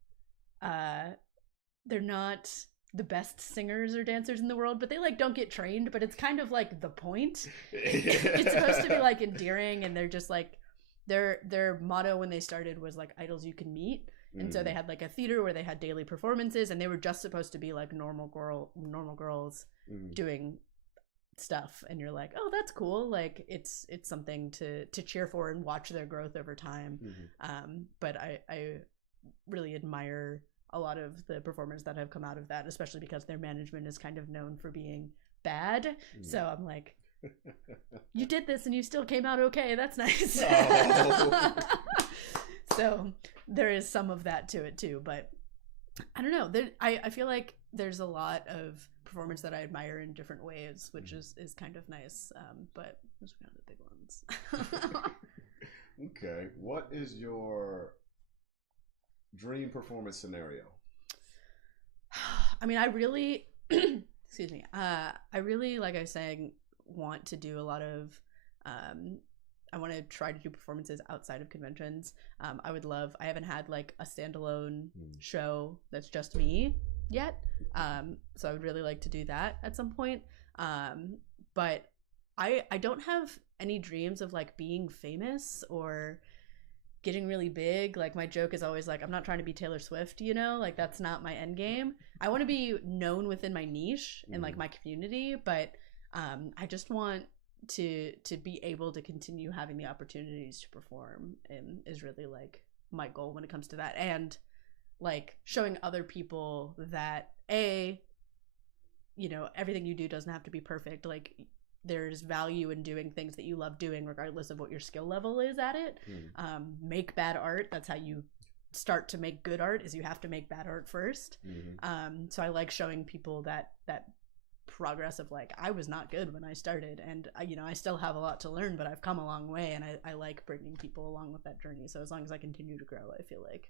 they're not the best singers or dancers in the world, but they like don't get trained, but it's kind of like the point. It's supposed to be like endearing, and they're just like their motto when they started was like idols you can meet. And so they had like a theater where they had daily performances, and they were just supposed to be like normal girls doing stuff, and you're like, oh, that's cool, like it's something to cheer for and watch their growth over time. But I really admire a lot of the performers that have come out of that, especially because their management is kind of known for being bad. So I'm like, you did this and you still came out okay, that's nice. Oh. So there is some of that to it too, but I don't know, I feel like there's a lot of performance that I admire in different ways, which is kind of nice. But those are kind of the big ones. Okay, what is your dream performance scenario? I mean, I really excuse me, I really, like I was saying, want to do a lot of I want to try to do performances outside of conventions. I haven't had like a standalone show that's just me yet, so I would really like to do that at some point. But I don't have any dreams of like being famous or getting really big. Like my joke is always like, I'm not trying to be Taylor Swift, you know, like that's not my end game. I want to be known within my niche and like my community, but I just want to be able to continue having the opportunities to perform, and is really like my goal when it comes to that. And like showing other people that you know, everything you do doesn't have to be perfect. Like there's value in doing things that you love doing regardless of what your skill level is at it. Make bad art. That's how you start to make good art, is you have to make bad art first. So I like showing people that progress of like, I was not good when I started, and you know, I still have a lot to learn, but I've come a long way, and I like bringing people along with that journey. So as long as I continue to grow, I feel like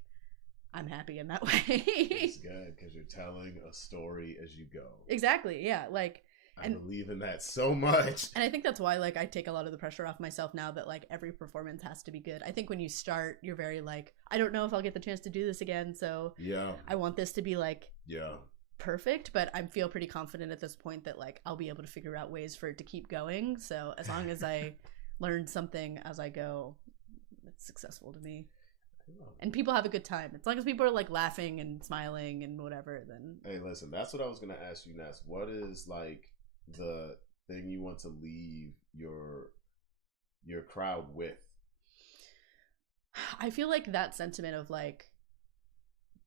I'm happy in that way. It's good because you're telling a story as you go. Exactly. Yeah. Like, I believe in that so much. And I think that's why like I take a lot of the pressure off myself now, that like every performance has to be good. I think when you start, you're very like, I don't know if I'll get the chance to do this again, so yeah, I want this to be like perfect. But I feel pretty confident at this point that like I'll be able to figure out ways for it to keep going. So as long as I learn something as I go, it's successful to me. And people have a good time. As long as people are like laughing and smiling and whatever, then hey, listen, that's what I was gonna ask you next. What is like the thing you want to leave your crowd with? I feel like that sentiment of like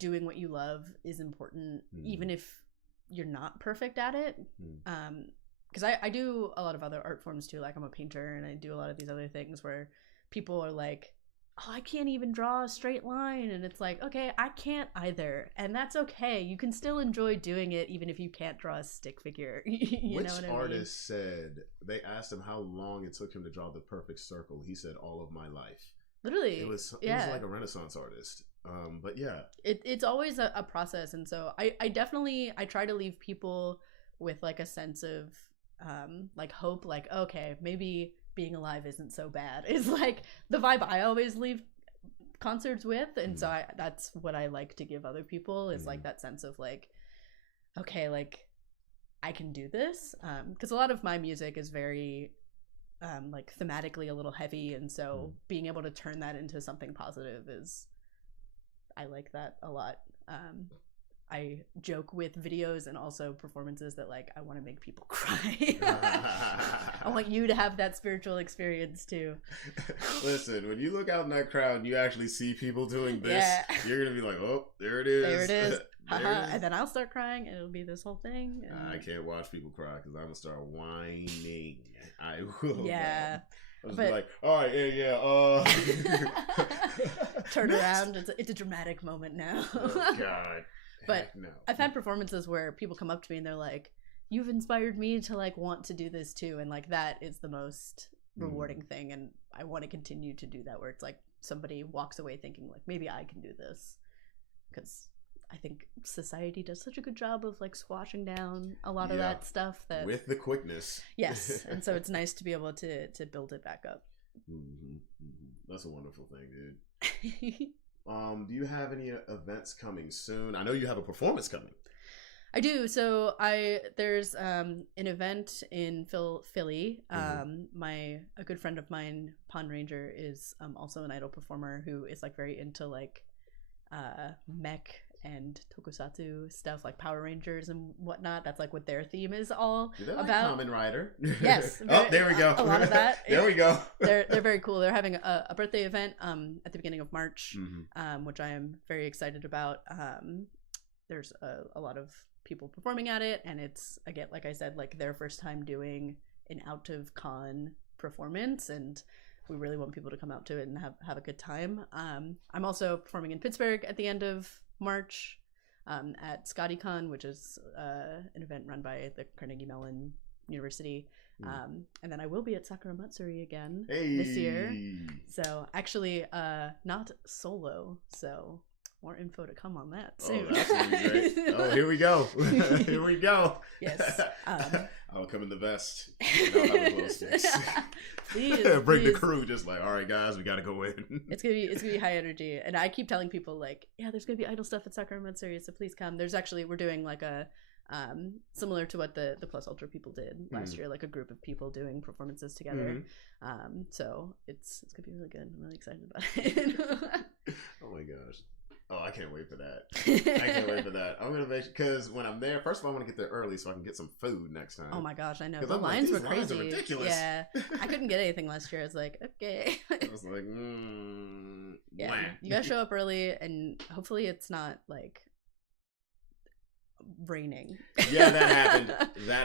doing what you love is important, even if you're not perfect at it. Because I do a lot of other art forms too. Like I'm a painter and I do a lot of these other things where people are like, oh, I can't even draw a straight line. And it's like, okay, I can't either. And that's okay. You can still enjoy doing it even if you can't draw a stick figure. Which know what artist said, they asked him how long it took him to draw the perfect circle. He said, all of my life. Literally. It was like a Renaissance artist. But yeah. It's always a process. And so I definitely, I try to leave people with like a sense of like hope, like, okay, maybe being alive isn't so bad, is like the vibe I always leave concerts with. And so that's what I like to give other people, is like that sense of like, okay, like I can do this, because a lot of my music is very like thematically a little heavy, and so being able to turn that into something positive is, I like that a lot. I joke with videos and also performances that like I want to make people cry. I want you to have that spiritual experience too. Listen, when you look out in that crowd and you actually see people doing this, you're gonna be like, oh, there it is. There it is. And then I'll start crying and it'll be this whole thing. And... I can't watch people cry because I'm gonna start whining. I will. Yeah. I was like, all right, yeah. Turn around. It's a dramatic moment now. Oh God. But no. I've had performances where people come up to me and they're like, you've inspired me to like want to do this too. And like that is the most rewarding thing. And I want to continue to do that, where it's like somebody walks away thinking like, maybe I can do this. Because I think society does such a good job of like squashing down a lot of that stuff. That with the quickness. Yes. And so it's nice to be able to build it back up. That's a wonderful thing, dude. Do you have any events coming soon? I know you have a performance coming. I do. So there's an event in Philly. A good friend of mine, Pond Ranger, is also an idol performer who is like very into like mech and tokusatsu stuff, like Power Rangers and whatnot. That's like what their theme is all about. Kamen Rider. Yes. Oh, there we go. A lot of that. There we go. They're very cool. They're having a birthday event at the beginning of March, which I am very excited about. There's a lot of people performing at it, and it's, again, like I said, like their first time doing an out of con performance, and we really want people to come out to it and have a good time. I'm also performing in Pittsburgh at the end of March at ScottyCon, which is an event run by the Carnegie Mellon University. And then I will be at Sakura Matsuri again this year. So actually not solo, so more info to come on that soon. Oh, that's gonna be great. Oh, here we go. Here we go. Yes. I'll come in the vest. And I'll have a glow sticks. Please, bring the crew. Just like, all right, guys, we gotta go in. It's gonna be high energy, and I keep telling people like, yeah, there's gonna be idol stuff at Sakura Matsuri, so please come. We're doing like a similar to what the Plus Ultra people did last year, like a group of people doing performances together. So it's gonna be really good. I'm really excited about it. Oh my gosh. Oh, I can't wait for that. I can't wait for that. I'm gonna make, because when I'm there, first of all, I want to get there early so I can get some food next time. Oh my gosh, I know the lines were crazy. Lines are ridiculous. Yeah, I couldn't get anything last year. I was like, okay. I was like, yeah, blah. You gotta show up early, and hopefully it's not like raining. Yeah, that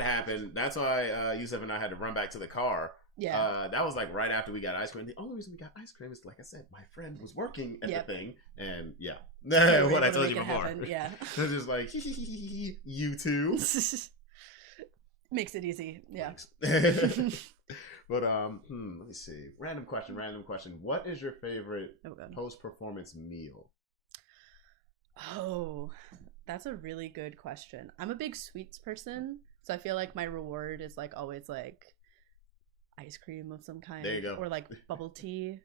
happened. That's why Yusuf and I had to run back to the car. Yeah. That was like right after we got ice cream. The only reason we got ice cream is, like I said, my friend was working at the thing, and what I told you before. Yeah. They're just like, you too. Makes it easy. Yeah. But let me see. Random question. What is your favorite post-performance meal? Oh, that's a really good question. I'm a big sweets person, so I feel like my reward is like always like ice cream of some kind. There you go. Or like bubble tea.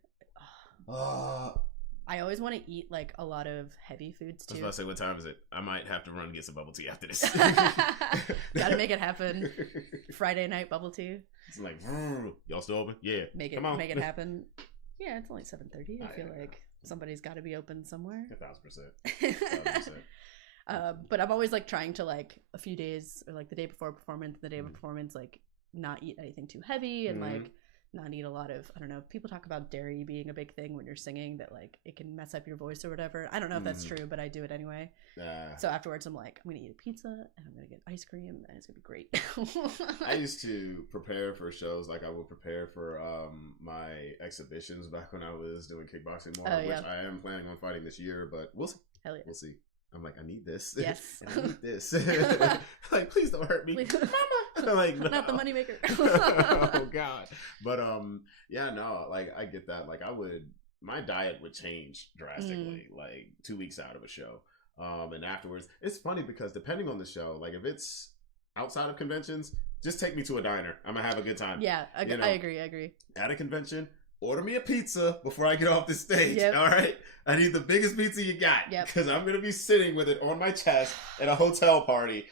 I always want to eat like a lot of heavy foods too. I was about to say, what time is it? I might have to run and get some bubble tea after this. Gotta make it happen. Friday night bubble tea. It's like, y'all still open? Yeah. Make it happen. Yeah, it's only 7:30. I feel like somebody's got to be open somewhere. 1,000%. But I'm always like trying to like a few days or like the day before performance, the day of performance, like not eat anything too heavy and like not eat a lot of, I don't know, people talk about dairy being a big thing when you're singing, that like it can mess up your voice or whatever. I don't know if that's true, but I do it anyway. So afterwards I'm like, I'm gonna eat a pizza and I'm gonna get ice cream and it's gonna be great. I used to prepare for shows, like I would prepare for my exhibitions back when I was doing kickboxing more, which I am planning on fighting this year, but we'll see. Hell yeah. We'll see. I'm like, I need this. Yes. And I need this. Like, please don't hurt me. Mama. Like, no. Not the moneymaker. Oh God. But yeah, no, like I get that. Like my diet would change drastically, like 2 weeks out of a show. And afterwards, it's funny because depending on the show, like if it's outside of conventions, just take me to a diner. I'm gonna have a good time. Yeah, I agree. At a convention, order me a pizza before I get off the stage. Yep. All right, I need the biggest pizza you got. Yep. Because I'm gonna be sitting with it on my chest at a hotel party.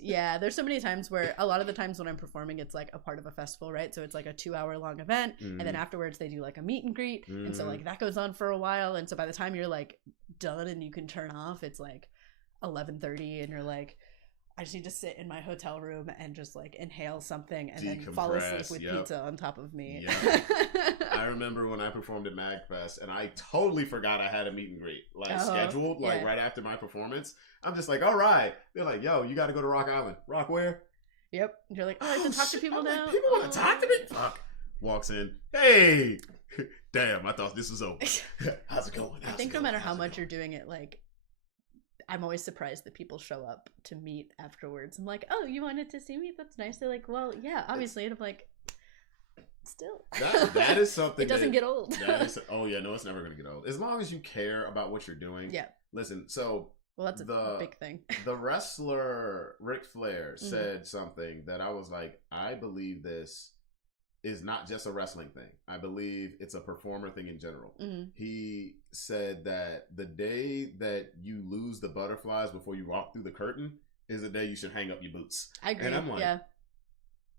Yeah, there's so many times where a lot of the times when I'm performing, it's like a part of a festival, right? So it's like a 2-hour long event, and then afterwards they do like a meet and greet, and so like that goes on for a while, and so by the time you're like done and you can turn off, it's like 11:30, and you're like, I just need to sit in my hotel room and just like inhale something and then fall asleep with pizza on top of me. Yep. I remember when I performed at MagFest and I totally forgot I had a meet and greet scheduled right after my performance. I'm just like, all right. They're like, yo, you got to go to Rock Island. Rock where? Yep. You're like, oh, I can talk to people now. Like, people want to talk to me? Fuck. Walks in. Hey. Damn, I thought this was over. How's it going? I think no matter how much you're doing it, like, I'm always surprised that people show up to meet afterwards. I'm like, oh, you wanted to see me? That's nice. They're like, well, yeah, obviously. And I'm like, still. That is something. It doesn't get old. Oh, yeah, no, it's never going to get old. As long as you care about what you're doing. Yeah. Listen, so. Well, that's a big thing. The wrestler Ric Flair said something that I was like, I believe this is not just a wrestling thing. I believe it's a performer thing in general. He said that the day that you lose the butterflies before you walk through the curtain is the day you should hang up your boots. I agree. And I'm like,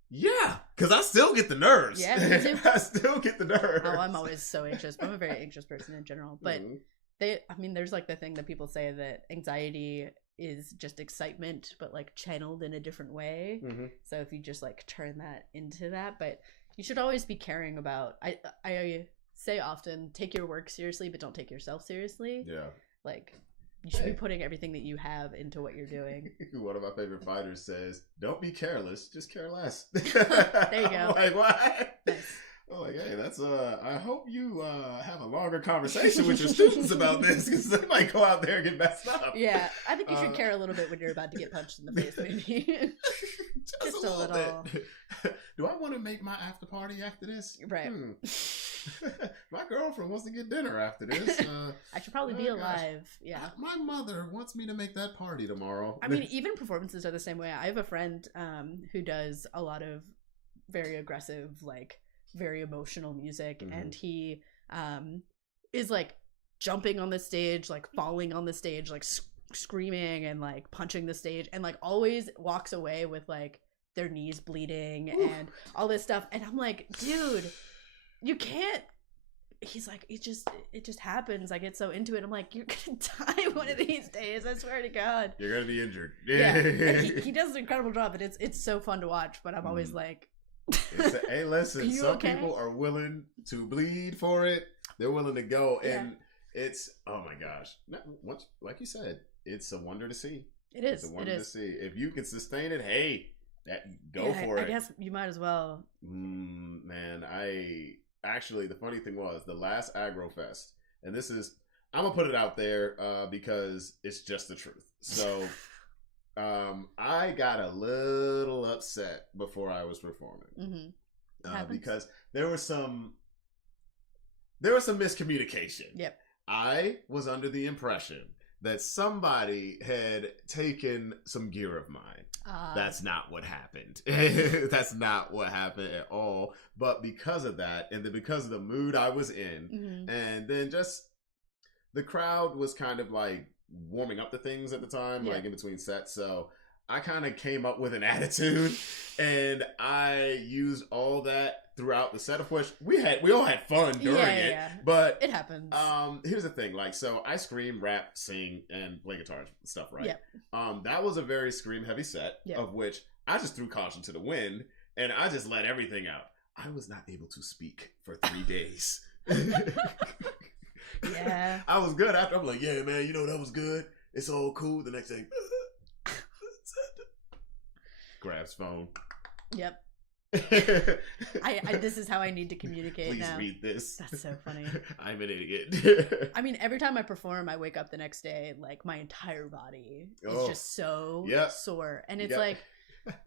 yeah, because I still get the nerves. Yeah, me too. I still get the nerves. Oh, I'm always so anxious. I'm a very anxious person in general. But there's like the thing that people say that anxiety is just excitement, but like channeled in a different way. So if you just like turn that into that, but you should always be caring about, I say often, take your work seriously, but don't take yourself seriously. Yeah. Like, you should be putting everything that you have into what you're doing. One of my favorite fighters says, don't be careless, just care less. There you go. I'm like, what? Nice. I'm like, hey, that's, I hope you have a longer conversation with your students about this, because they might go out there and get messed up. Yeah, I think you should care a little bit when you're about to get punched in the face, maybe. Just a little bit. Do I want to make my after party after this? Right. My girlfriend wants to get dinner after this. I should probably be alive. Yeah. My mother wants me to make that party tomorrow. I mean, even performances are the same way. I have a friend who does a lot of very aggressive, like, very emotional music, and he is like jumping on the stage, like falling on the stage, like screaming and like punching the stage, and like always walks away with like their knees bleeding and all this stuff. And I'm like, dude, you can't. He's like, it just happens. I get so into it. I'm like, you're gonna die one of these days. I swear to God. You're gonna be injured. Yeah. He does an incredible job, and it's so fun to watch. But I'm always like, hey, listen, some people are willing to bleed for it. They're willing to go, and it's, oh my gosh, like you said, it's a wonder to see. It is. It's a wonder to see. If you can sustain it, hey, go for it. I guess you might as well. Man, actually, the funny thing was the last Aggro Fest, and this is, I'm gonna put it out there because it's just the truth. So. I got a little upset before I was performing because there was some miscommunication. Yep. I was under the impression that somebody had taken some gear of mine. That's not what happened. That's not what happened at all. But because of that, and then because of the mood I was in, and then just the crowd was kind of like warming up to things at the time, like in between sets. So I kind of came up with an attitude, and I used all that throughout the set, of which we all had fun during it. But it happens. Here's the thing, like, so I scream, rap, sing, and play guitar and stuff, right? That was a very scream heavy set, of which I just threw caution to the wind, and I just let everything out. I was not able to speak for 3 days. Yeah. I was good after. I'm like, yeah, man, you know, that was good. It's all cool. The next day, grabs phone. Yep. This is how I need to communicate. Please now. read this. That's so funny. I'm an idiot. I mean, every time I perform, I wake up the next day, like my entire body is just so sore. And it's like,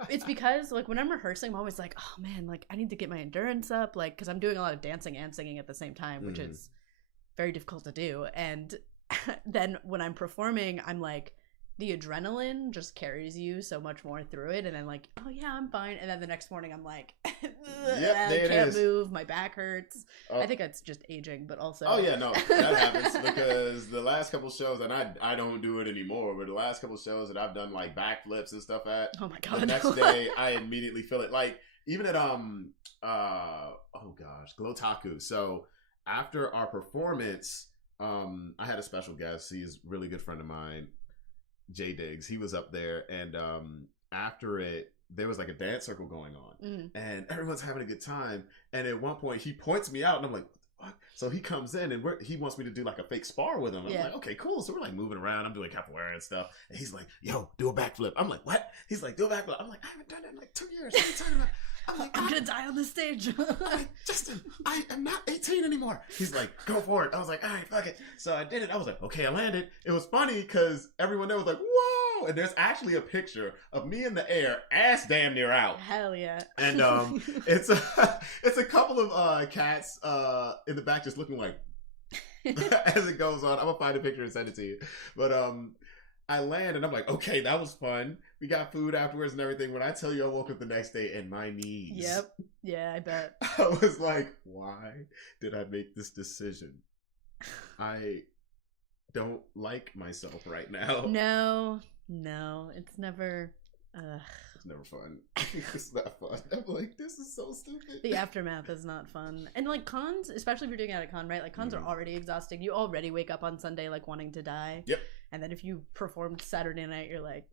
it's because like when I'm rehearsing, I'm always like, oh man, like I need to get my endurance up. Like, cause I'm doing a lot of dancing and singing at the same time, which is very difficult to do. And then when I'm performing, I'm like, the adrenaline just carries you so much more through it, and I'm like, oh yeah, I'm fine. And then the next morning I'm like, I can't move, my back hurts. I think it's just aging, but also that happens because the last couple shows, and I don't do it anymore, but the last couple shows that I've done like backflips and stuff at, oh my god, the next day I immediately feel it. Like even at Glotaku. So after our performance, I had a special guest. He's a really good friend of mine, Jay Diggs. He was up there, and after it, there was like a dance circle going on, and everyone's having a good time. And at one point, he points me out, and I'm like, "What?" So he comes in, and he wants me to do like a fake spar with him. I'm like, "Okay, cool." So we're like moving around. I'm doing capoeira and stuff, and he's like, "Yo, do a backflip." I'm like, "What?" He's like, "Do a backflip." I'm like, "I haven't done it in like 2 years. What are you talking about?" I'm like, I'm gonna die on the stage. I'm like, Justin, I am not 18 anymore. He's like, go for it. I was like, all right, fuck it. So I did it. I was like, okay, I landed. It was funny because everyone there was like, whoa. And there's actually a picture of me in the air, ass damn near out. Hell yeah. And it's a couple of cats in the back just looking like as it goes on. I'm gonna find a picture and send it to you. But I land and I'm like, okay, that was fun. We got food afterwards and everything. When I tell you I woke up the next day and my knees. Yep. Yeah, I bet. I was like, why did I make this decision? I don't like myself right now. No, it's never. It's never fun. It's not fun. I'm like, this is so stupid. The aftermath is not fun. And like cons, especially if you're doing it at a con, right? Like cons are already exhausting. You already wake up on Sunday like wanting to die. Yep. And then if you performed Saturday night, you're like,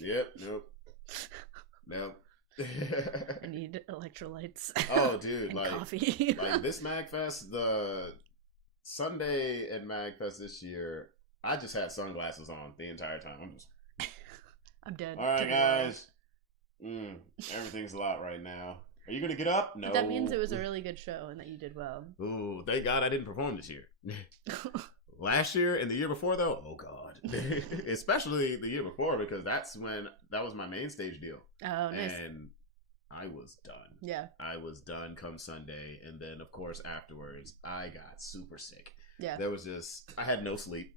yep, nope. I need electrolytes. Oh, dude, and like coffee. like this MagFest, the Sunday at MagFest this year, I just had sunglasses on the entire time. I'm dead. All right, guys. Everything's a lot right now. Are you gonna get up? No. But that means it was a really good show and that you did well. Ooh, thank God I didn't perform this year. Last year and the year before, though, oh God. Especially the year before, because that was my main stage deal. Oh, nice. And I was done. Yeah. I was done come Sunday. And then, of course, afterwards, I got super sick. Yeah. I had no sleep.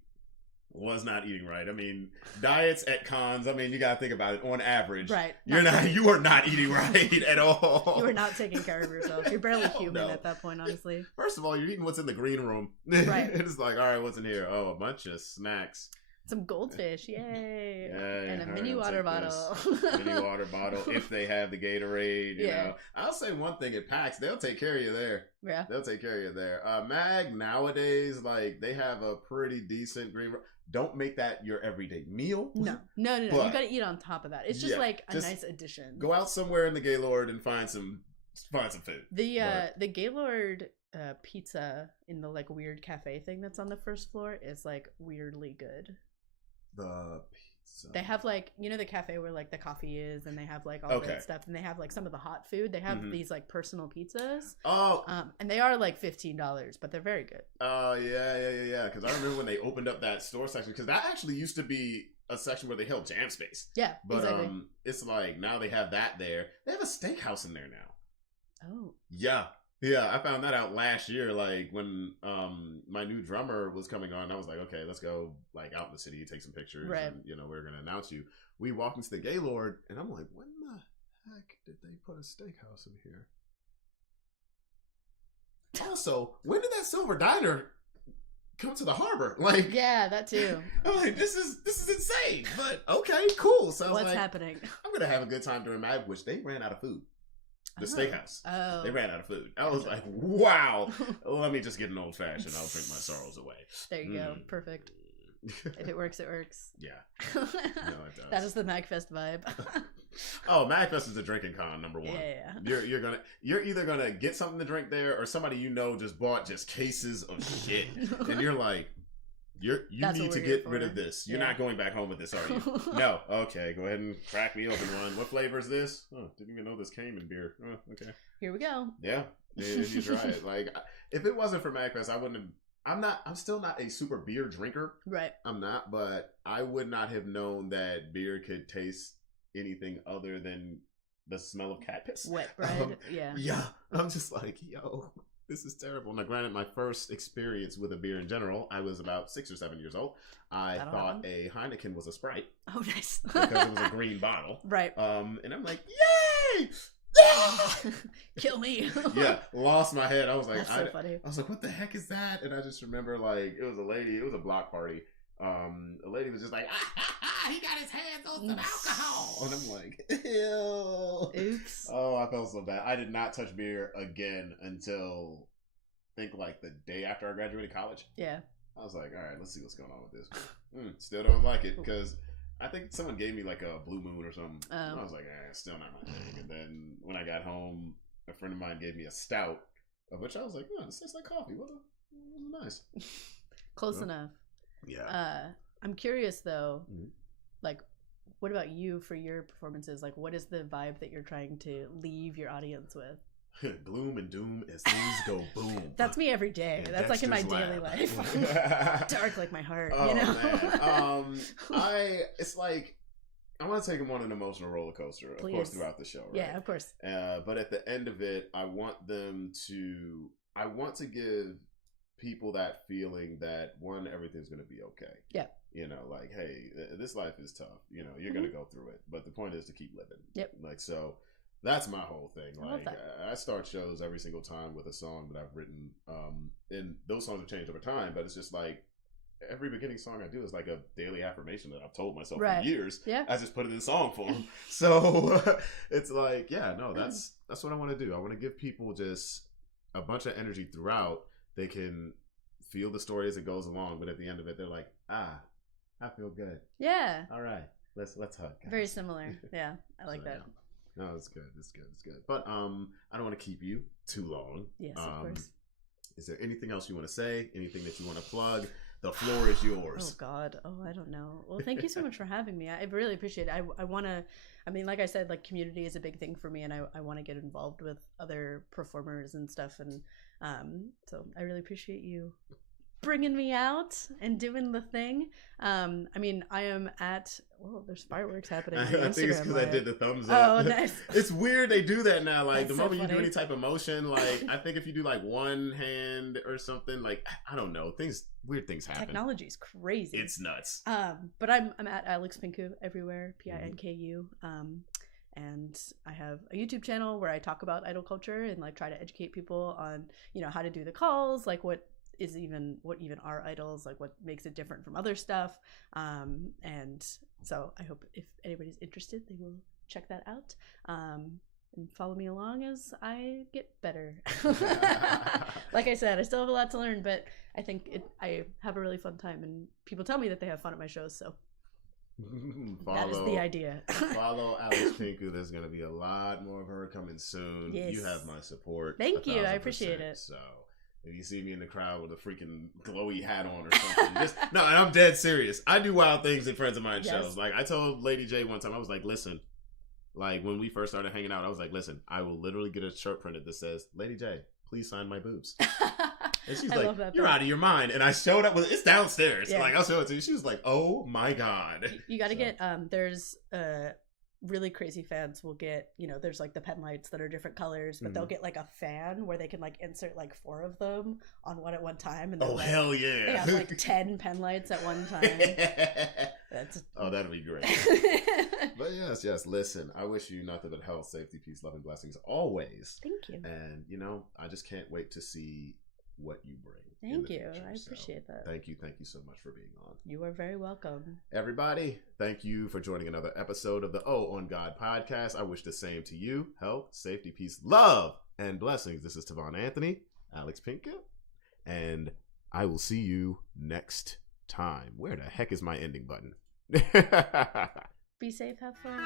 Was not eating right. I mean, diets at cons, I mean, you gotta think about it. On average, right. You are not eating right at all. You are not taking care of yourself. You're barely human at that point, honestly. First of all, you're eating what's in the green room. Right. It's like, all right, what's in here? Oh, a bunch of snacks. Some goldfish, yay! And a mini water bottle. Mini water bottle, if they have the Gatorade. You know, I'll say one thing at PAX, they'll take care of you there. Yeah, they'll take care of you there. Mag nowadays, like they have a pretty decent green. Don't make that your everyday meal. No. But, you gotta eat on top of that. It's just like a nice addition. Go out somewhere in the Gaylord and find some food. The Gaylord pizza in the like weird cafe thing that's on the first floor is like weirdly good. The pizza. They have like, you know, the cafe where like the coffee is, and they have like all that stuff, and they have like some of the hot food. They have these like personal pizzas. Oh. And they are like $15, but they're very good. Oh yeah. Because I remember when they opened up that store section, because that actually used to be a section where they held Jam Space. Yeah, but exactly. It's like now they have that there. They have a steakhouse in there now. Oh. Yeah, I found that out last year, like when my new drummer was coming on. I was like, okay, let's go like out in the city, take some pictures, right. And we're gonna announce you. We walked into the Gaylord, and I'm like, when the heck did they put a steakhouse in here? Also, when did that Silver Diner come to the harbor? Like, yeah, that too. I'm like, this is insane, but okay, cool. So what's happening? I'm gonna have a good time during Mag, which they ran out of food. The steakhouse. Oh. They ran out of food. I was like, wow. Let me just get an old fashioned. I'll drink my sorrows away. There you go. Perfect. If it works, it works. Yeah. No, it does. That is the MagFest vibe. Oh, MagFest is a drinking con, number one. Yeah. You're either gonna get something to drink there, or somebody you know just bought just cases of shit, and you're like, you That's need what to we're get here rid for. of this. You're Yeah. not going back home with this, are you? No. Okay, go ahead and crack me open one. What flavor is this? Oh, didn't even know this came in beer. Oh, okay. Here we go. Yeah, if you try it. Like, if it wasn't for MagFest, I wouldn't have. I'm still not a super beer drinker. Right. I'm not, but I would not have known that beer could taste anything other than the smell of cat piss. Wet bread. Yeah. Yeah. I'm just like, yo, this is terrible. Now, granted, my first experience with a beer in general, I was about 6 or 7 years old. I That'll thought happen. a Heineken was a Sprite Oh, nice. because it was a green bottle. Right. And I'm like, yay! Yeah! Kill me. Yeah, lost my head. I was like, That's so funny. I was like, what the heck is that? And I just remember, like, it was a lady. It was a block party. A lady was just like, he got his hands on some alcohol. And I'm like, ew. Oops. Oh, I felt so bad. I did not touch beer again until, I think, like, the day after I graduated college. Yeah. I was like, all right, let's see what's going on with this. Still don't like it because I think someone gave me like a Blue Moon or something. And I was like, still not my thing. And then when I got home, a friend of mine gave me a stout, of which I was like, oh, this tastes like coffee. What nice. Close enough. Yeah. I'm curious though, like, what about you for your performances? Like, what is the vibe that you're trying to leave your audience with? Gloom and doom as things go boom. That's me every day. In That's like in my Dexter's daily lab. life. Dark like my heart, Oh, you know? man. It's like, I want to take them on an emotional roller coaster, of course, Please. throughout the show, right? Yeah, of course. But at the end of it, I want to give people that feeling that, one, everything's going to be okay. Yeah. You know, like, hey, this life is tough. You know, you're going to go through it. But the point is to keep living. Yep. Like, so that's my whole thing. I love Like, that. I start shows every single time with a song that I've written. And those songs have changed over time, but it's just like, every beginning song I do is like a daily affirmation that I've told myself Right. for years. Yeah. I just put it in song form. So it's like, yeah, no, that's what I want to do. I want to give people just a bunch of energy throughout. They can feel the story as it goes along, but at the end of it, they're like, I feel good. Yeah. All right, let's hug. Guys. Very similar. Yeah. I like So, that. yeah. No, it's good. It's good. It's good. But I don't want to keep you too long. Yes, of course. Is there anything else you want to say? Anything that you want to plug? The floor is yours. Oh God. Oh, I don't know. Well, thank you so much for having me. I really appreciate it. I want to, I mean, like I said, like community is a big thing for me, and I want to get involved with other performers and stuff. And so I really appreciate you bringing me out and doing the thing. I mean, I am at, well, there's fireworks happening. I on the think it's Instagram because I Live. did the thumbs up. Oh, nice. It's weird they do that now. Like, That's the so moment you do funny. any type of motion, like, I think if you do like one hand or something, like, I don't know, weird things happen. Technology is crazy. It's nuts. But I'm at Alex Pinku everywhere, Pinku. And I have a YouTube channel where I talk about idol culture and like try to educate people on, you know, how to do the calls, like what even are idols, like what makes it different from other stuff. And so I hope if anybody's interested, they will check that out. And follow me along as I get better. Like I said, I still have a lot to learn, but I think I have a really fun time, and people tell me that they have fun at my shows, so that is the idea. Follow Alex Pinku. There's going to be a lot more of her coming soon. Yes. You have my support. Thank you. I 1000%. appreciate it. So if you see me in the crowd with a freaking glowy hat on or something, no, and I'm dead serious. I do wild things in friends of mine Yes. shows. Like, I told Lady J one time, I was like, listen, like when we first started hanging out, I was like, listen, I will literally get a shirt printed that says, Lady J, please sign my boobs. And she's I like, love that you're part. out of your mind. And I showed up with it's downstairs. Yeah. Like, I'll show it to you. She was like, oh my God. You got to So- get there's really crazy fans will get, you know, there's like the pen lights that are different colors, but they'll get like a fan where they can like insert like 4 of them on one at one time, and Oh, like, hell they yeah. have like 10 pen lights at one time. That's Oh, that'd be great. But yes, listen, I wish you nothing but health, safety, peace, love, and blessings always. Thank you. And, you know, I just can't wait to see what you bring. in Thank the you. future. I So, appreciate that. Thank you so much for being on. You are very welcome. Everybody, thank you for joining another episode of the Oh on God podcast. I wish the same to you. Health, safety, peace, love, and blessings. This is Tavon Anthony, Alex Pinku, and I will see you next time. Where the heck is my ending button? Be safe. Have fun.